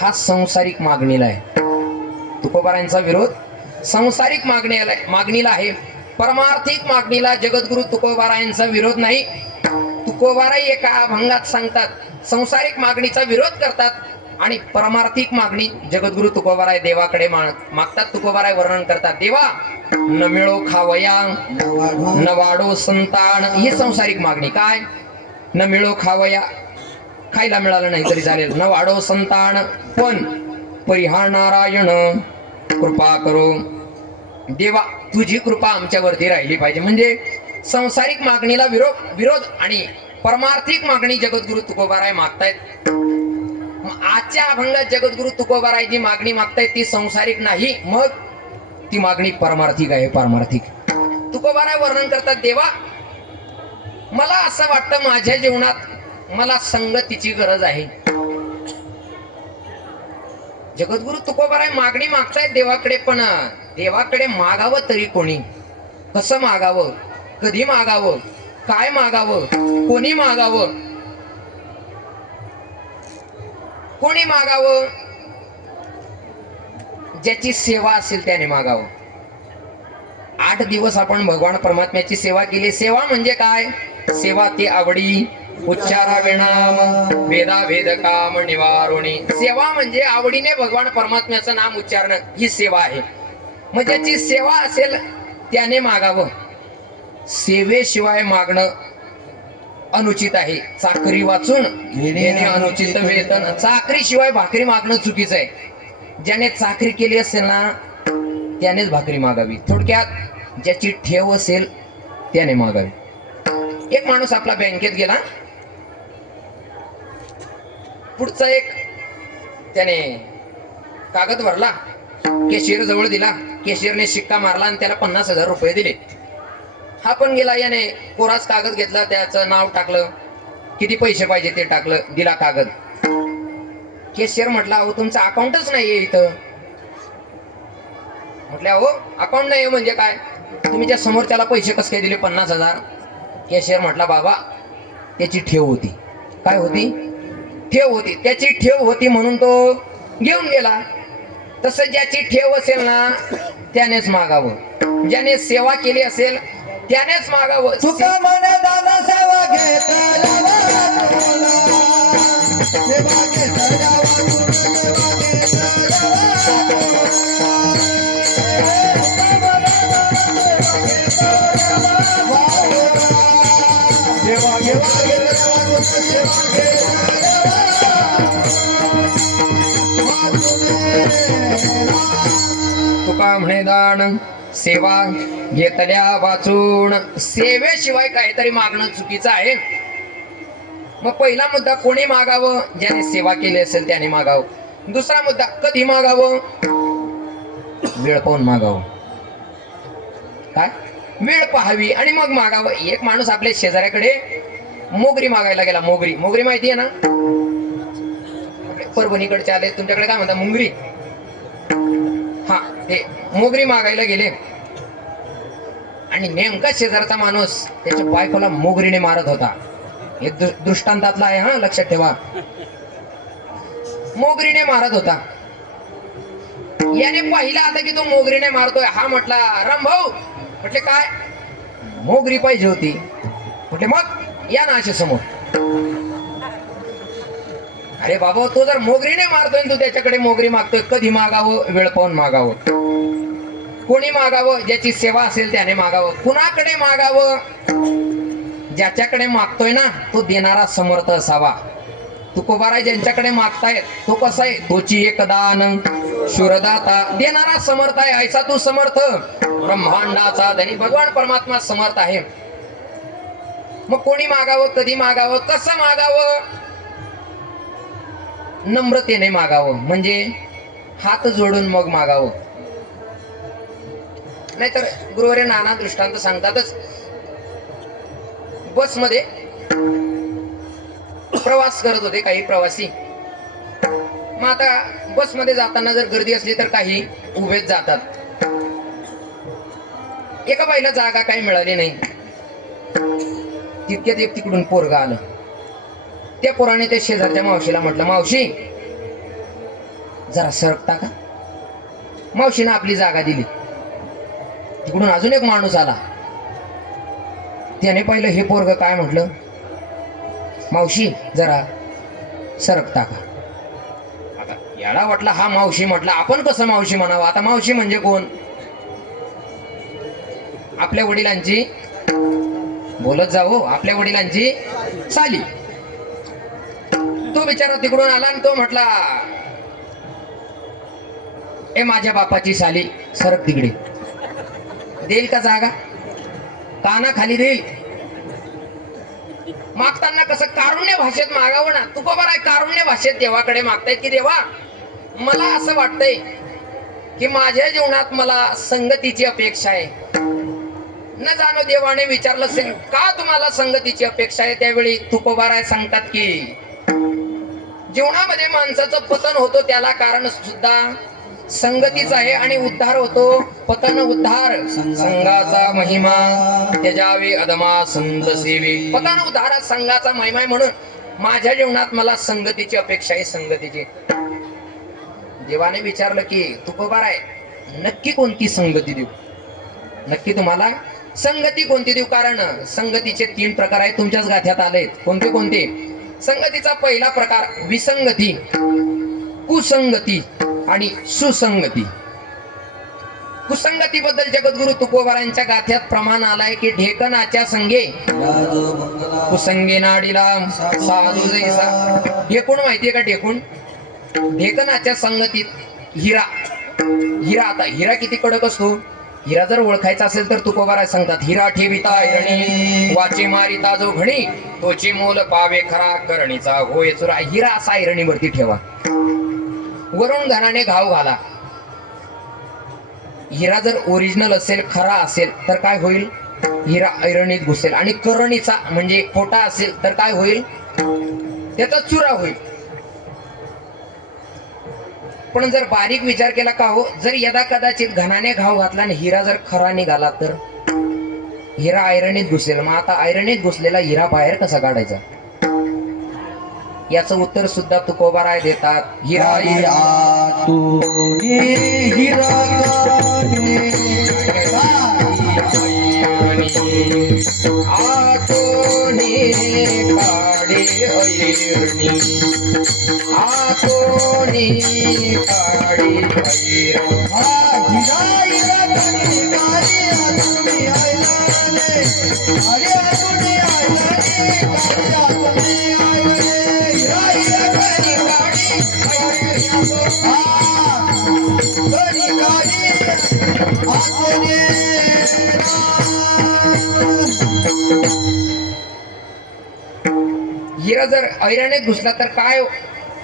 हा संसारिक मागणीला आहे. तुकोबारायांचा विरोध संसारिक मागणीला आहे. परमार्थिक मागणीला जगद्गुरु तुकोबारायांचा विरोध नाही. तुकोबाराय एका अभंगात सांगतात संसारिक मागणीचा विरोध करतात आणि परमार्थिक मागणी जगद्गुरु तुकोबाराय देवाकडे मागतात. तुकोबाराय वर्णन करतात, देवा न मिळो खावया न वाढो संतान. ही संसारिक मागणी. काय? न मिळो खावया, खायला मिळालं नाही तरी चालेल. न वाढो संतान, पण परिहा नारायण कृपा करो. देवा तुझी कृपा आमच्यावरती राहिली पाहिजे. म्हणजे संसारिक मागणीला विरोध आणि परमार्थिक मागणी जगद्गुरु तुकोबाराय मागतायत. आजच्या अभंगात जगद्गुरु तुकोबाराय जी मागणी मागतायत ती संसारिक नाही, मग ती मागणी परमार्थिक आहे. परमार्थिक. तुकोबाराय वर्णन करतात, देवा मला असं वाटतं माझ्या जीवनात मला संगतीची गरज आहे. जगद्गुरु तुकोबाराय मागणी मागतायत देवाकडे, पण देवाकडे मागावं तरी कोणी? कसं मागावं? कधी मागावं? काय मागावं? कोणी मागावं? कोणी मागावं? ज्याची सेवा असेल त्याने मागावं. 8 दिवस आपण भगवान परमात्म्याची सेवा केली. सेवा म्हणजे काय? सेवा ते आवडी उच्चारावे नाम वेदा वेद काम निवारोणी. सेवा म्हणजे आवडीने भगवान परमात्म्याचं नाम उच्चारणं, ही सेवा आहे. मग ज्याची सेवा असेल त्याने मागावं. सेवेशिवाय मागणं अनुचित आहे. चाकरी वाचून घेणे अनुचित वेतन. चाकरी शिवाय भाकरी मागणं चुकीचं आहे. ज्याने चाकरी केली असेल ना त्यानेच भाकरी मागावी. थोडक्यात ज्याची ठेव असेल त्याने मागावी. एक माणूस आपला बँकेत गेला, पुढचा एक त्याने कागद भरला, कॅशियर जवळ दिला. कॅशियरने शिक्का मारला आणि त्याला 50,000 रुपये दिले. हा पण गेला, याने कोरास कागद घेतला, त्याचं नाव टाकलं, किती पैसे पाहिजे ते टाकलं, दिला कागद. कॅशियर म्हटला, अहो तुमचं अकाउंटच नाहीये इथं. म्हटलं, अहो अकाउंट नाही म्हणजे काय? तुम्ही त्या समोर त्याला पैसे कस काय दिले 50,000? कॅशियर म्हटला, बाबा त्याची ठेव होती. काय होती? ठेव होती. त्याची ठेव होती म्हणून तो घेऊन गेला. तसं ज्याची ठेव असेल ना त्यानेच मागावं. ज्याने सेवा केली असेल त्यानेच मागावं. तुका मने दादा सेवा घेतला सेवा घेतला तुका म्हणे दान सेवा घेतल्या वाचून. सेवेशिवाय काहीतरी मागणं चुकीचं आहे. मग पहिला मुद्दा, कोणी मागावं? ज्याने सेवा केली असेल त्याने मागावं. दुसरा मुद्दा, कधी मागावं? वेळ पाहून मागावं. काय? वेळ पाहावी आणि मग मागावं. एक माणूस आपल्या शेजाऱ्याकडे मोगरी मागायला गेला. मोगरी, मोगरी माहिती आहे ना? परभणीकडचे आले, तुमच्याकडे काय म्हणतात? मुंगरी. हा, ते मोगरी मागायला गेले आणि नेमका शेजारचा माणूस त्याच्या बायकोला मोगरीने मारत होता. हे दृष्टांतातला आहे, हा लक्षात ठेवा. मोगरीने मारत होता. याने पाहिला आता की तो मोगरीने मारतोय. हा म्हटला, राम भाऊ. म्हटले, काय? मोगरी पाहिजे होती. म्हटले, मग या ना अशा समोर. अरे बाबा, तो जर मोगरीने मारतोय तू त्याच्याकडे मोगरी मागतोय, कधी मागावं? वेळ पाहून मागावं. कोणी मागावं? ज्याची सेवा असेल त्याने मागावं. कुणाकडे मागावं? ज्याच्याकडे मागतोय ना तो देणारा समर्थ असावा. तुकोबाराय ज्यांच्याकडे मागतायत तो कसा आहे? तोची एक दान शूरदाता. देणारा समर्थ आहे. ऐसा तू समर्थ ब्रह्मांडाचा धनी भगवान परमात्मा समर्थ आहे. मग कोणी मागावं? कधी मागावं? कसं मागावं? नम्रतेने मागावं, म्हणजे हात जोडून मग मागावं. नाहीतर गुरुवारी नाना दृष्टांत सांगतातच. बसमध्ये प्रवास करत होते काही प्रवासी. मग आता बसमध्ये जाताना जर गर्दी असली तर काही उभेच जातात. एका बाईला जागा काही मिळाली नाही. तितक्यात एक तिकडून पोरगा आलं. त्या पोराने त्या शेजारच्या मावशीला म्हटलं, मावशी जरा सरकता का. मावशीनं आपली जागा दिली. तिकडून अजून एक माणूस आला. त्याने पाहिलं हे पोरग काय म्हटलं, मावशी जरा सरकता का. आता याला वाटलं हा मावशी म्हटलं, आपण कसं मावशी म्हणावं. आता मावशी म्हणजे कोण, आपल्या वडिलांची, बोलत जाओ, आपल्या वडिलांची साली. तो बिचारा तिकडून आला आणि तो म्हटला, ए माझ्या बापाची साली सरक तिकडे. देईल का जागा, काना खाली देईल. मागताना कसं कारुण्य भाषेत मागावं ना. तू बरोबर आहे, कारुण्य भाषेत देवाकडे मागतायत की देवा मला असं वाटतंय की माझ्या जीवनात मला संगतीची अपेक्षा आहे. न जाणो देवाने विचारलं असेल का तुम्हाला संगतीची अपेक्षा आहे. त्यावेळी तुकोबाराय सांगतात की जीवनामध्ये माणसाचं पतन होतो त्याला कारण सुद्धा संगतीच आहे आणि उद्धार होतो पतन उद्धार संघाचा महिमा त्याजावे अदमा संत सेवे. पतन उद्धार संघाचा महिमा आहे. म्हणून माझ्या जीवनात मला संगतीची अपेक्षा आहे, संगतीची. देवाने विचारलं की तुकोबाराय नक्की कोणती संगती देऊ, नक्की तुम्हाला संगती कोणती देऊ. कारण संगतीचे 3 प्रकार आहेत, तुमच्याच गाथ्यात आलेत. कोणते कोणते. संगतीचा पहिला प्रकार विसंगती, कुसंगती आणि सुसंगती. कुसंगतीबद्दल जगद्गुरु तुकोबारांच्या गाथ्यात प्रमाण आलाय की ढेकणाच्या संगे कुसंगे नाडीला साधू जैसा. ढेकूण माहितीये का. ढेकूण ढेकणाच्या संगतीत हिरा. हिरा, आता हिरा किती कडक असतो. हिरा जर ओळखायचा असेल तर तुकोबाराय सांगतात, हिरा ठेविता ऐरणी वाचे मारिता जो घणी तोची मोल पावे खरा करणीचा होय चुरा. हिरा असा ऐरणीवरती ठेवा, वरून घराने घाव घाला. हिरा जर ओरिजिनल असेल, खरा असेल तर काय होईल, हिरा ऐरणीत घुसेल. आणि करणीचा म्हणजे खोटा असेल तर काय होईल, त्याचा चुरा होईल. पण जर बारीक विचार केला का हो, जर यदा कदाचित घनाने घाव घातला आणि हिरा जर खरा निघाला तर हिरा ऐरणीत घुसेल. मग आता ऐरणीत घुसलेला हिरा बाहेर कसा काढायचा, याचं उत्तर सुद्धा तुकोबाराय देतात. हिरा हिरा जर ऐरणीत घुसला तर काय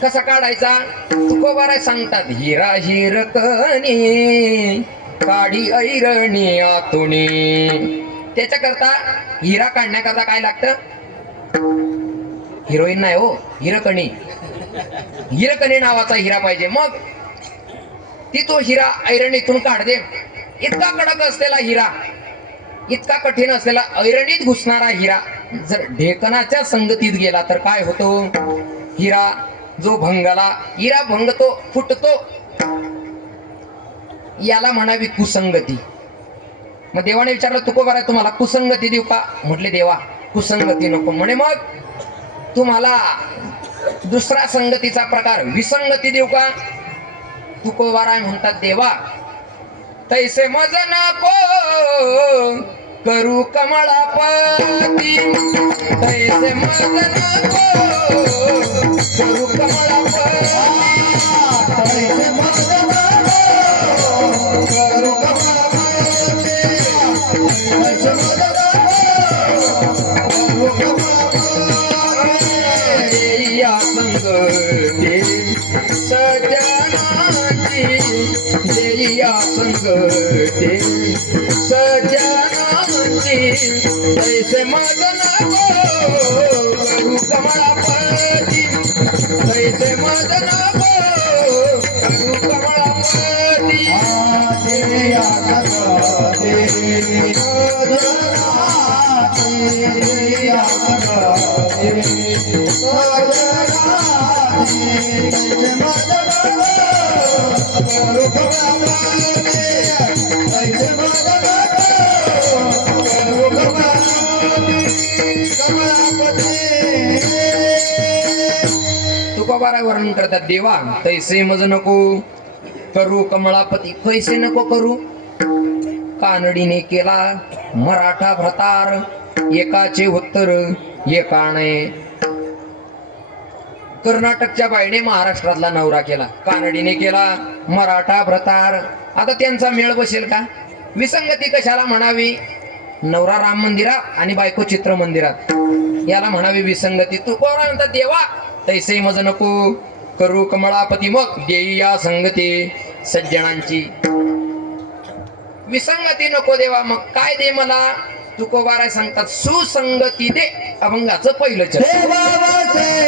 कसा काढायचा. तुकोबाराय सांगतात, हिरा हिरकणी काढी ऐरणी आतुनी. त्याच्याकरता हिरा काढण्याकरता काय लागतं, हिरोईन नाही हो, हिरकणी. हिरकणी नावाचा हिरा पाहिजे. मग ती तो हिरा ऐरणीतून काढते. इतका कडक असलेला हिरा, इतका कठीण असलेला ऐरणीत घुसणारा हिरा जर ढेकणाच्या संगतीत गेला तर काय होतो, हिरा जो भंगला, हिरा भंगतो, फुटतो. याला म्हणावी कुसंगती. मग देवाने विचारलं, तुकोबाराय तुम्हाला कुसंगती देऊ का. म्हटले देवा कुसंगती नको. म्हणे मग तुम्हाला दुसरा संगतीचा प्रकार विसंगती देऊ का. तुकोबाराय म्हणतात, देवा तैसे मज नको करू कमळापती. तैसे मज नको करू कमळापती. तैसे मज नको करू कमळापती. तैसे मज नको करू कमळापती. या संगती ते सजनांची तैसे मज नको करू कमळापती तैसे मज नको करू कमळापती तुकोबारा वर्णन करतात देवा तैसे मज नको करू कमळापती कैसे नको करू कानडीने केला मराठा भ्रतार एकाचे उत्तर एकाने कर्नाटकच्या बाईने महाराष्ट्रातला नवरा केला कानडीने केला मराठा भ्रतार आता त्यांचा मेळ बसेल का विसंगती कशाला म्हणावी नवरा राम मंदिरात आणि बायको चित्र मंदिरात याला म्हणावी विसंगती तू कोण म्हणतात देवा तैसे मज नको करू कमळापती मग देई या संगती सज्जनांची विसंगती नको देवा मग काय दे मला तुकोबारा सांगतात सुसंगती दे अभंगाचं पहिलं चरण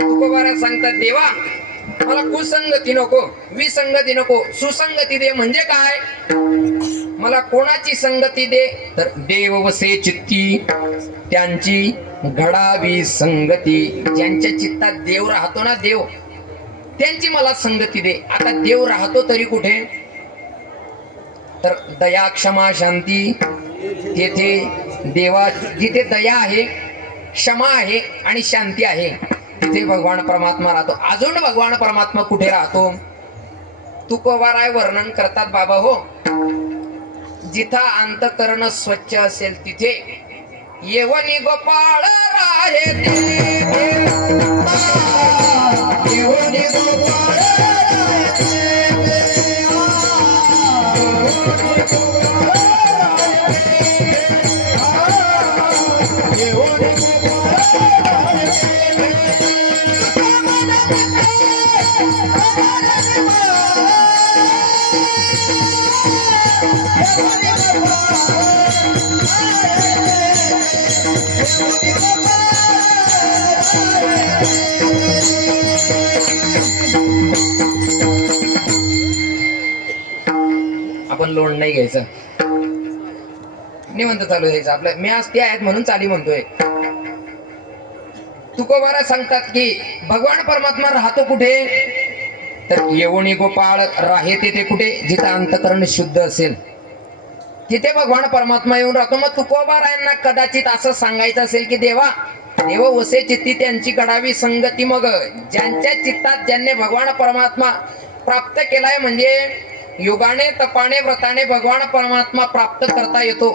तुकोबारा सांगतात देवा मला कुसंगती नको विसंगती नको सुसंगती दे म्हणजे काय मला कोणाची संगती दे तर देव वसे चित्ती त्यांची घडावी संगती ज्यांच्या चित्तात देव राहतो ना देव त्यांची मला संगती दे आता देव राहतो तरी कुठे तर दया क्षमा शांती तेथे देवा जिथे दया आहे क्षमा आहे आणि शांती आहे तिथे भगवान परमात्मा राहतो अजून भगवान परमात्मा कुठे राहतो तुकोबाराय वर्णन करतात बाबा हो जिथा अंतकरण स्वच्छ असेल तिथे येवनी गोपाळ राहे येवनी गोपाळ आपण लोण नाही घ्यायचं निवंत चालू द्यायचं आपलं मी आज ते आहेत म्हणून चाली म्हणतोय तुकोबारा सांगतात की भगवान परमात्मा राहतो कुठे तर येवणी गोपाळ राहे तेथे कुठे जिथं अंतकरण शुद्ध असेल तिथे भगवान परमात्मा येऊन राहतो मग तुकोबारायांना कदाचित असं सांगायचं असेल की देवा देव वसे चित्ती त्यांची घडावी संगती मग ज्यांच्या चित्तात ज्यांनी भगवान परमात्मा प्राप्त केलाय म्हणजे योगाने तपाने व्रताने भगवान परमात्मा प्राप्त करता येतो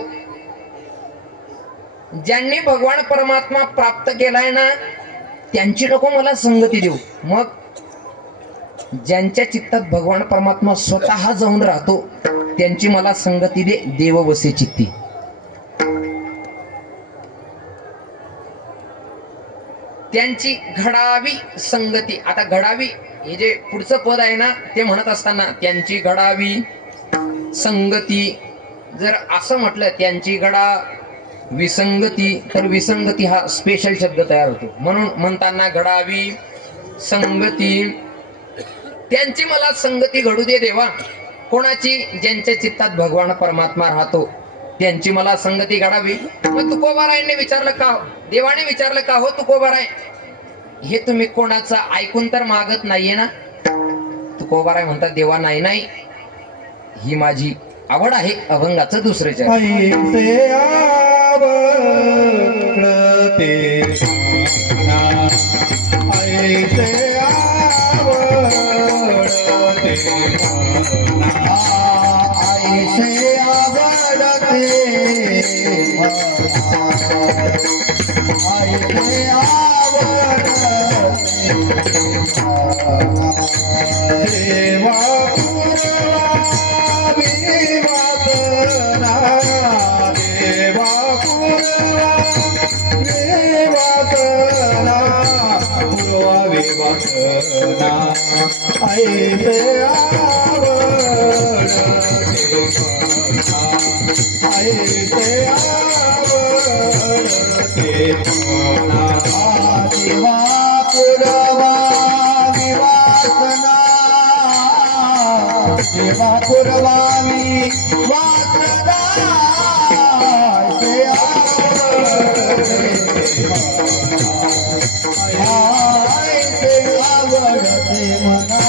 ज्यांनी भगवान परमात्मा प्राप्त केलाय ना त्यांची नको मला संगती देऊ, मग ज्यांच्या चित्तात भगवान परमात्मा स्वतः जाऊन राहतो त्यांची मला संगती दे, देव बसे चित्ती. त्यांची घडावी संगती. आता घडावी हे जे पुढचं पद आहे ना ते म्हणत असताना त्यांची घडावी संगती, जर असं म्हटलं त्यांची घडा विसंगती, तर विसंगती हा स्पेशल शब्द तयार होतो. म्हणून म्हणताना घडावी संगती, त्यांची मला संगती घडू दे देवा. कोणाची? ज्यांच्या चित्तात भगवान परमात्मा राहतो त्यांची मला संगती घडावी. मग तुकोबारायांनी विचारलं का, देवाने विचारलं का हो तुकोबाराय, हे तुम्ही कोणाचं ऐकून तर मागत नाहीये ना? तुकोबाराय म्हणतात देवा नाही नाही, ही माझी आवड आहे अभंगाचं दुसरं चरण. ऐसे आवडते मना, ऐसे आवडते मना, ऐसे आवडते मना, ऐसे आवडते मना, देवा पूर्वावी वासना, देवा पूर्वावी वासना, पूर्वावी वासना, ऐसे आवडते मना, ऐसे आवडते मना, देवा पूर्वावी वासना, देवा पूर्वावी वासना, ऐसे आवडते मना, ऐसे आवडते मना.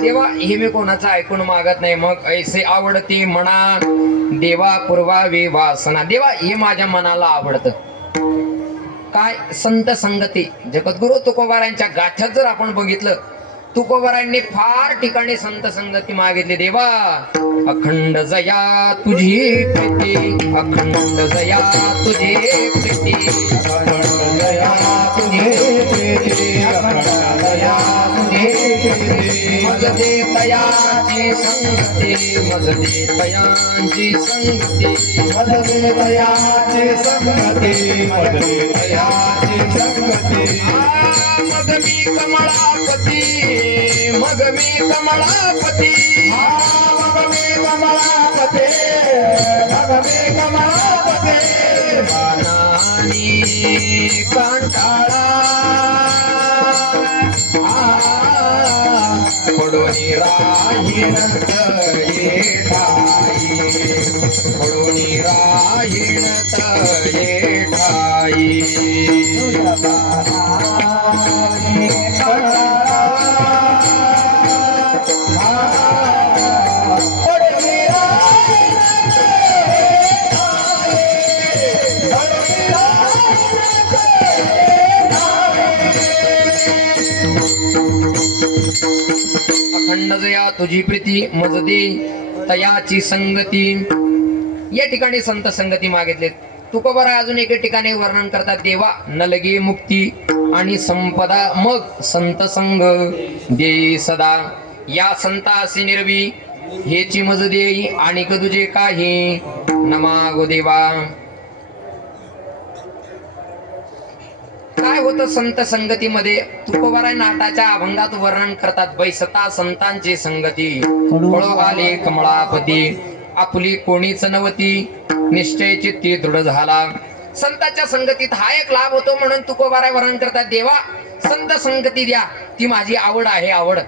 देवा हे मी कोणाचं ऐकून मागत नाही, मग ऐसे आवडते म्हणा देवा पूर्वावी वासना. देवा हे माझ्या मनाला आवडतं. काय? संत संगती. जगद्गुरु तुकोबारायांच्या गाथ्यात जर आपण बघितलं, तुकोबारायांनी फार ठिकाणी संत संगती मागितली. देवा अखंड जया तुझी प्रीती, अखंड जया तुझी प्रीती, अखंड जया तुझे प्रीती, अखंड जया तुझे प्रीती, मज दे तयाची संगती, मज दे तयांची संगती, मज दे तयाची संगती, मज दे तयाची संगती. मग मी कमळापती, मग मी कमळापती, मग मी कमळापते, मग मी कमळापते, नानी कांटाळा पडून राहीन तळे ठाई, पडून राहीन तळे ठाई. अखंड जया तुझी प्रीती, मज दे तयाची संगती. या ठिकाणी संत संगती मागितले. तुकोबारा अजून एके ठिकाणी वर्णन करतात. देवा नलगे मुक्ती आणि संपदा, मग संत संग दे सदा. या संतासी निर्वी हेची मज देई, आणि तुझे काही नमागो देवा. काय होतं संत संगतीमध्ये? तुकोबारा नाटाच्या अभंगात वर्णन करतात. बैसता संतांची संगती, फळो आले कमळापती, आपली कोणीच नवती, निश्चय चित्ती दृढ झाला. संतांच्या संगतीत हा एक लाभ होतो, म्हणून तुकोबारा वर्णन करतात. देवा संत संगती द्या, ती माझी आवड आहे, आवड.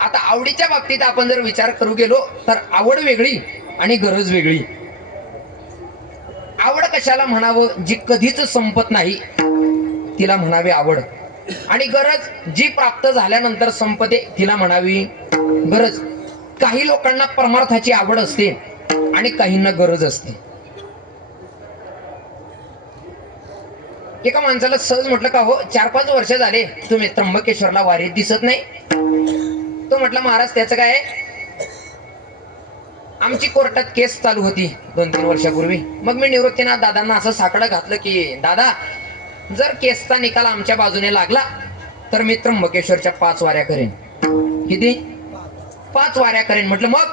आता आवडीच्या बाबतीत आपण जर विचार करू गेलो तर आवड वेगळी आणि गरज वेगळी. आवड कशाला म्हणावं? जी कधीच संपत नाही तिला म्हणावी आवड, आणि गरज जी प्राप्त झाल्यानंतर संपते तिला म्हणावी गरज. काही लोकांना परमार्थाची आवड असते आणि काहींना गरज असते. एका माणसाला सहज म्हटलं का हो 4-5 वर्ष झाले तुम्ही त्र्यंबकेश्वरला वारीत दिसत नाही. तो म्हटला महाराज त्याचं काय? आमची कोर्टात केस चालू होती 2-3 वर्षापूर्वी. मग मी निवृत्तीनाथ दादांना असं साकडं घातलं की दादा, जर केसचा निकाल आमच्या बाजूने लागला तर मी त्र्यंबकेश्वरच्या 5 वाऱ्या करेन. किती? 5 वाऱ्या करेन. म्हटलं मग?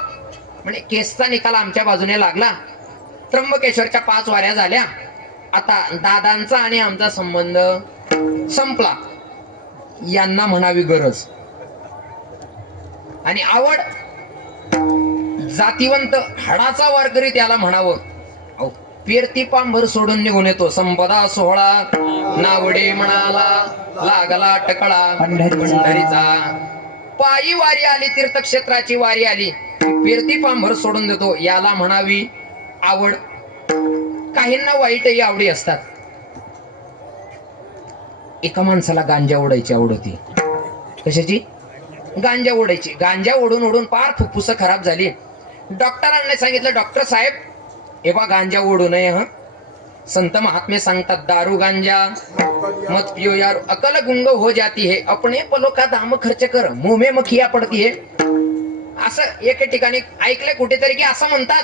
म्हणजे केसचा निकाल आमच्या बाजूने लागला, त्र्यंबकेश्वरच्या 5 वाऱ्या झाल्या, आता दादांचा आणि आमचा संबंध संपला. यांना म्हणावी गरज आणि आवड, जातीवंत हाडाचा वारकरी त्याला म्हणावं. अहो, पेरती पांभर सोडून निघून येतो संपदा सोहळा, नावडे म्हणाला लागला टकळा पंढरीचा. पायी वारी आली, तीर्थक्षेत्राची वारी आली, पेरती पांभर सोडून देतो, याला म्हणावी आवड. काहींना वाईटही आवडी असतात. एका माणसाला गांजा ओढायची आवड होती. कशाची? गांजा ओढायची. गांजा ओढून ओढून पार फुफ्फुस खराब झाली. डॉक्टरांनी सांगितलं, डॉक्टर साहेब हे बा गांजा ओढू नये. हा, संत महात्मे सांगतात, दारू गांजा मत पियो यार, अकल गुंग हो जाती है, अपने पलो का दाम खर्च कर, मुंह में मखिया पडती है. असं एके ठिकाणी ऐकलंय कुठेतरी की असं म्हणतात.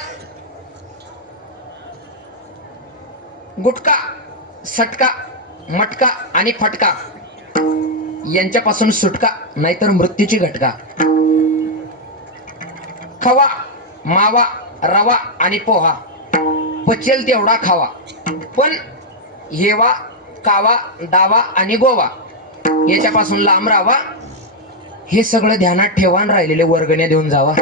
गुटखा, सटका, मटका आणि फटका यांच्यापासून सुटका, नाहीतर मृत्यूची घटका. खवा, मावा, रवा आणि पोहा पचेल तेवढा खावा, पण हेवा, कावा, दावा आणि गोवा याच्यापासून लांब राहावा. हे सगळं ध्यानात ठेवा, राहिलेले वर्गण्या देऊन जावा.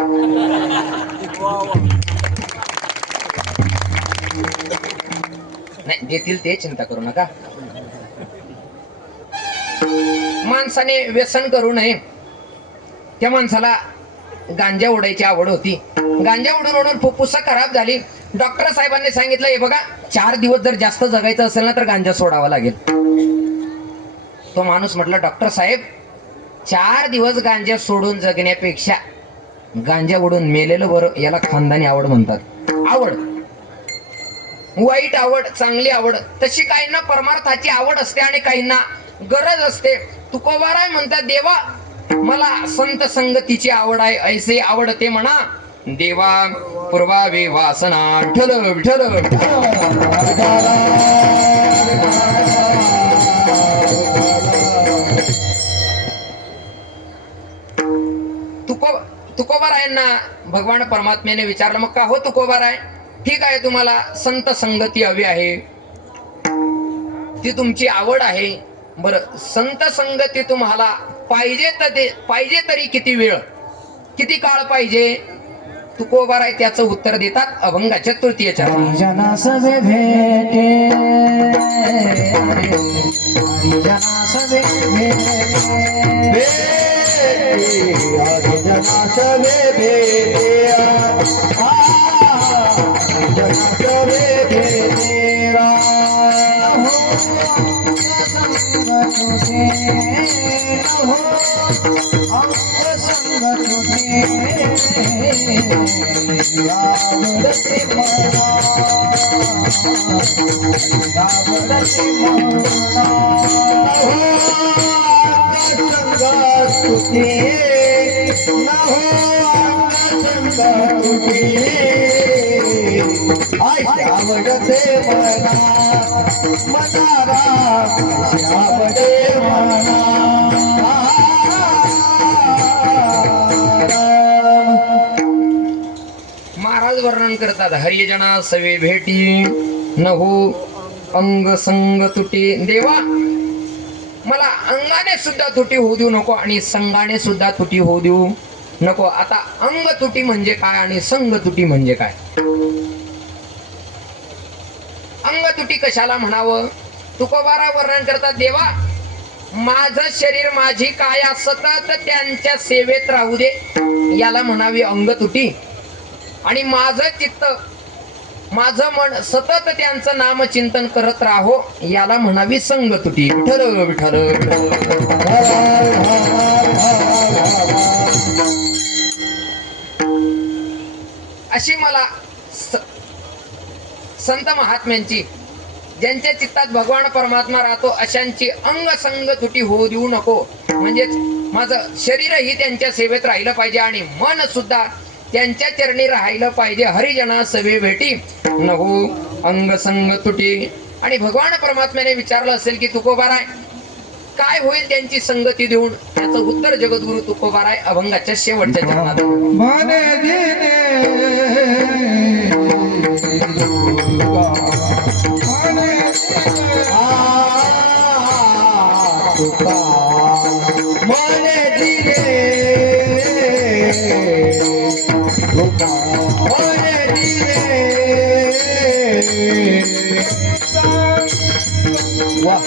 नाही देतील ते, चिंता करू नका. माणसाने व्यसन करू नये. त्या माणसाला गांजा ओढायची आवड होती. गांजा ओढून ओढून फुफ्फुस खराब झाली. डॉक्टर साहेबांनी सांगितलं, हे बघा 4 दिवस जर जास्त जगायचं असेल ना तर गांजा सोडावा लागेल. तो माणूस म्हटला, डॉक्टर साहेब 4 दिवस गांजा सोडून जगण्यापेक्षा गांजा ओढून मेलेलं बरं. याला खानदानी आवड म्हणतात. आवड, वाईट आवड, चांगली आवड. तशी काहींना परमार्थाची आवड असते आणि काहींना गरज असते. तुकोबाराय म्हणतात, देवा मला संत संगतीची आवड आहे, ऐसे आवडते म्हणा देवा पूर्वावे वासना. विठ्ठल विठ्ठल. तुकोबारायांना भगवान परमात्म्याने विचारलं, मग का हो तुकोबाराय, ठीक आहे तुम्हाला संत संगती हवी आहे, ती तुमची आवड आहे, बरं संत संगती तुम्हाला पाहिजे तरी किती वेळ, किती काळ पाहिजे? तुकोबाराय त्याचं उत्तर देतात अभंगाच्या तृतीयेच्या. जना सवे भेटे, जना सवे भेटे, जना सवे भेटे, जना सवे भेटे. आवडते मना मनारा, आवडते मना. महाराज वर्णन करतात, हरिजना सवे भेटी नहो अंग संग तुटी. देवा मला अंगाने सुद्धा तुटी होऊ देऊ नको आणि संगाने सुद्धा तुटी होऊ देऊ नको. आता अंग तुटी म्हणजे काय आणि संग तुटी म्हणजे काय? अंग तुटी कशाला म्हणावं? तुकोबारा वर्णन करतात, देवा माझं शरीर माझी काया सतत त्यांच्या सेवेत राहू दे, याला म्हणावी अंग तुटी. आणि माझं चित्त, माझं मन सतत त्यांचं नामचिंतन करत राहो, याला म्हणावी संग तुटी. विठ्ठल विठ्ठल. अशी मला संत महात्म्यांची, ज्यांच्या चित्तात भगवान परमात्मा राहतो, अशांची अंग संग तुटी होऊ देऊ नको. म्हणजेच माझं शरीरही त्यांच्या सेवेत राहिलं पाहिजे आणि मन सुद्धा त्यांच्या चरणी राहायला पाहिजे. हरिजना सवे भेटी नहो अंग संग तुटी. आणि भगवान परमात्म्याने विचारलं असेल की तुकोबाराय काय होईल त्यांची संगती देऊन, त्याचं उत्तर जगद्गुरु तुकोबाराय अभंगाच्या शेवटच्या चरणात. माने दिने तुका माने दिने तुका माने दिने वाह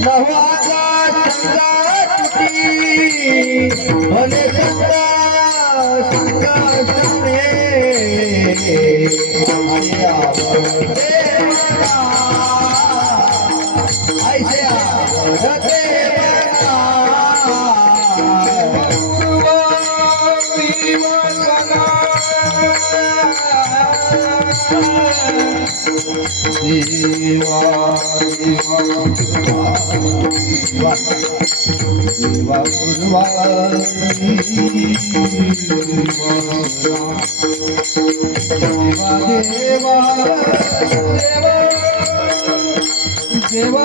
नवाजा संगाती भले संगासने ऐसे आवडते देवा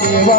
देवा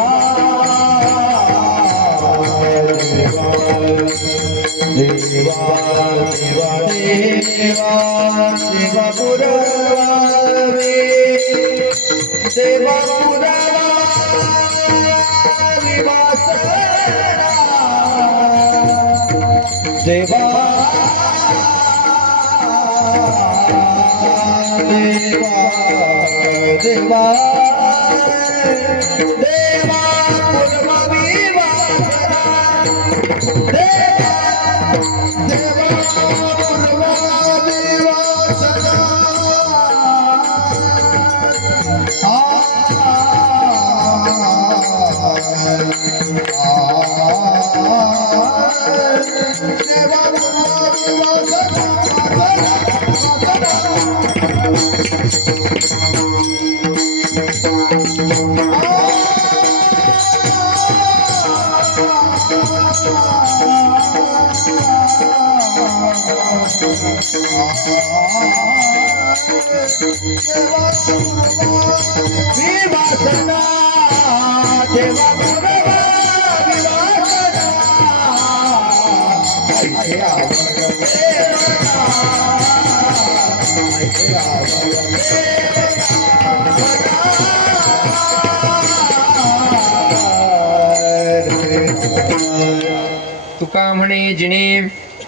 तुका म्हणे जिने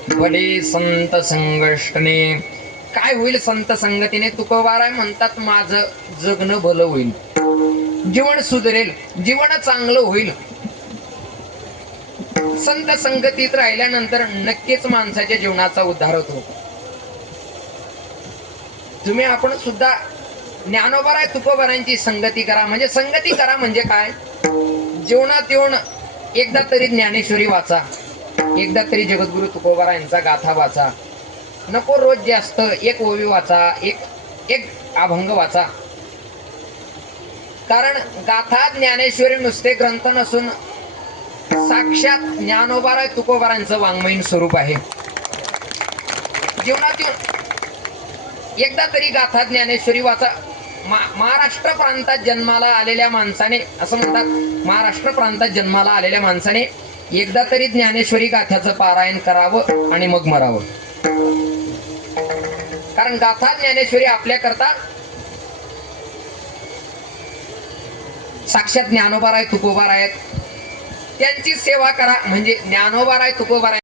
भले संत संगष्टने. काय होईल संत संगतीने? तुकोबाराय म्हणतात माझं जगणं भलं होईल, जीवन सुधरेल, जीवन चांगलं होईल. संत संगतीत राहिल्यानंतर नक्कीच माणसाच्या जीवनाचा उद्धार होतो. तुम्ही आपण सुद्धा ज्ञानोबाराय तुकोबारायांची संगती करा. म्हणजे संगती करा म्हणजे काय? जीवनात येऊन एकदा तरी ज्ञानेश्वरी वाचा, एकदा तरी जगद्गुरु तुकोबारायांचा गाथा वाचा. नको रोज जास्त, एक ओवी वाचा, एक अभंग वाचा. कारण गाथा ज्ञानेश्वरी नुसते ग्रंथ नसून साक्षात ज्ञानोबाराय तुकोबारायांचं वाङ्मयीन स्वरूप आहे. जीवनात येऊन एकदा तरी गाथा ज्ञानेश्वरी वाचा. महाराष्ट्र प्रांतात जन्माला आलेल्या माणसाने, असं म्हणतात, महाराष्ट्र प्रांतात जन्माला आलेल्या माणसाने एकदा तरी ज्ञानेश्वरी गाथ्याचं पारायण करावं आणि मग मरावं. कारण गाथा ज्ञानेश्वरी आपल्याकरता साक्षात ज्ञानोबा राय तुकोबा राय आहेत. त्यांची सेवा करा म्हणजे ज्ञानोबा राय तुकोबा राय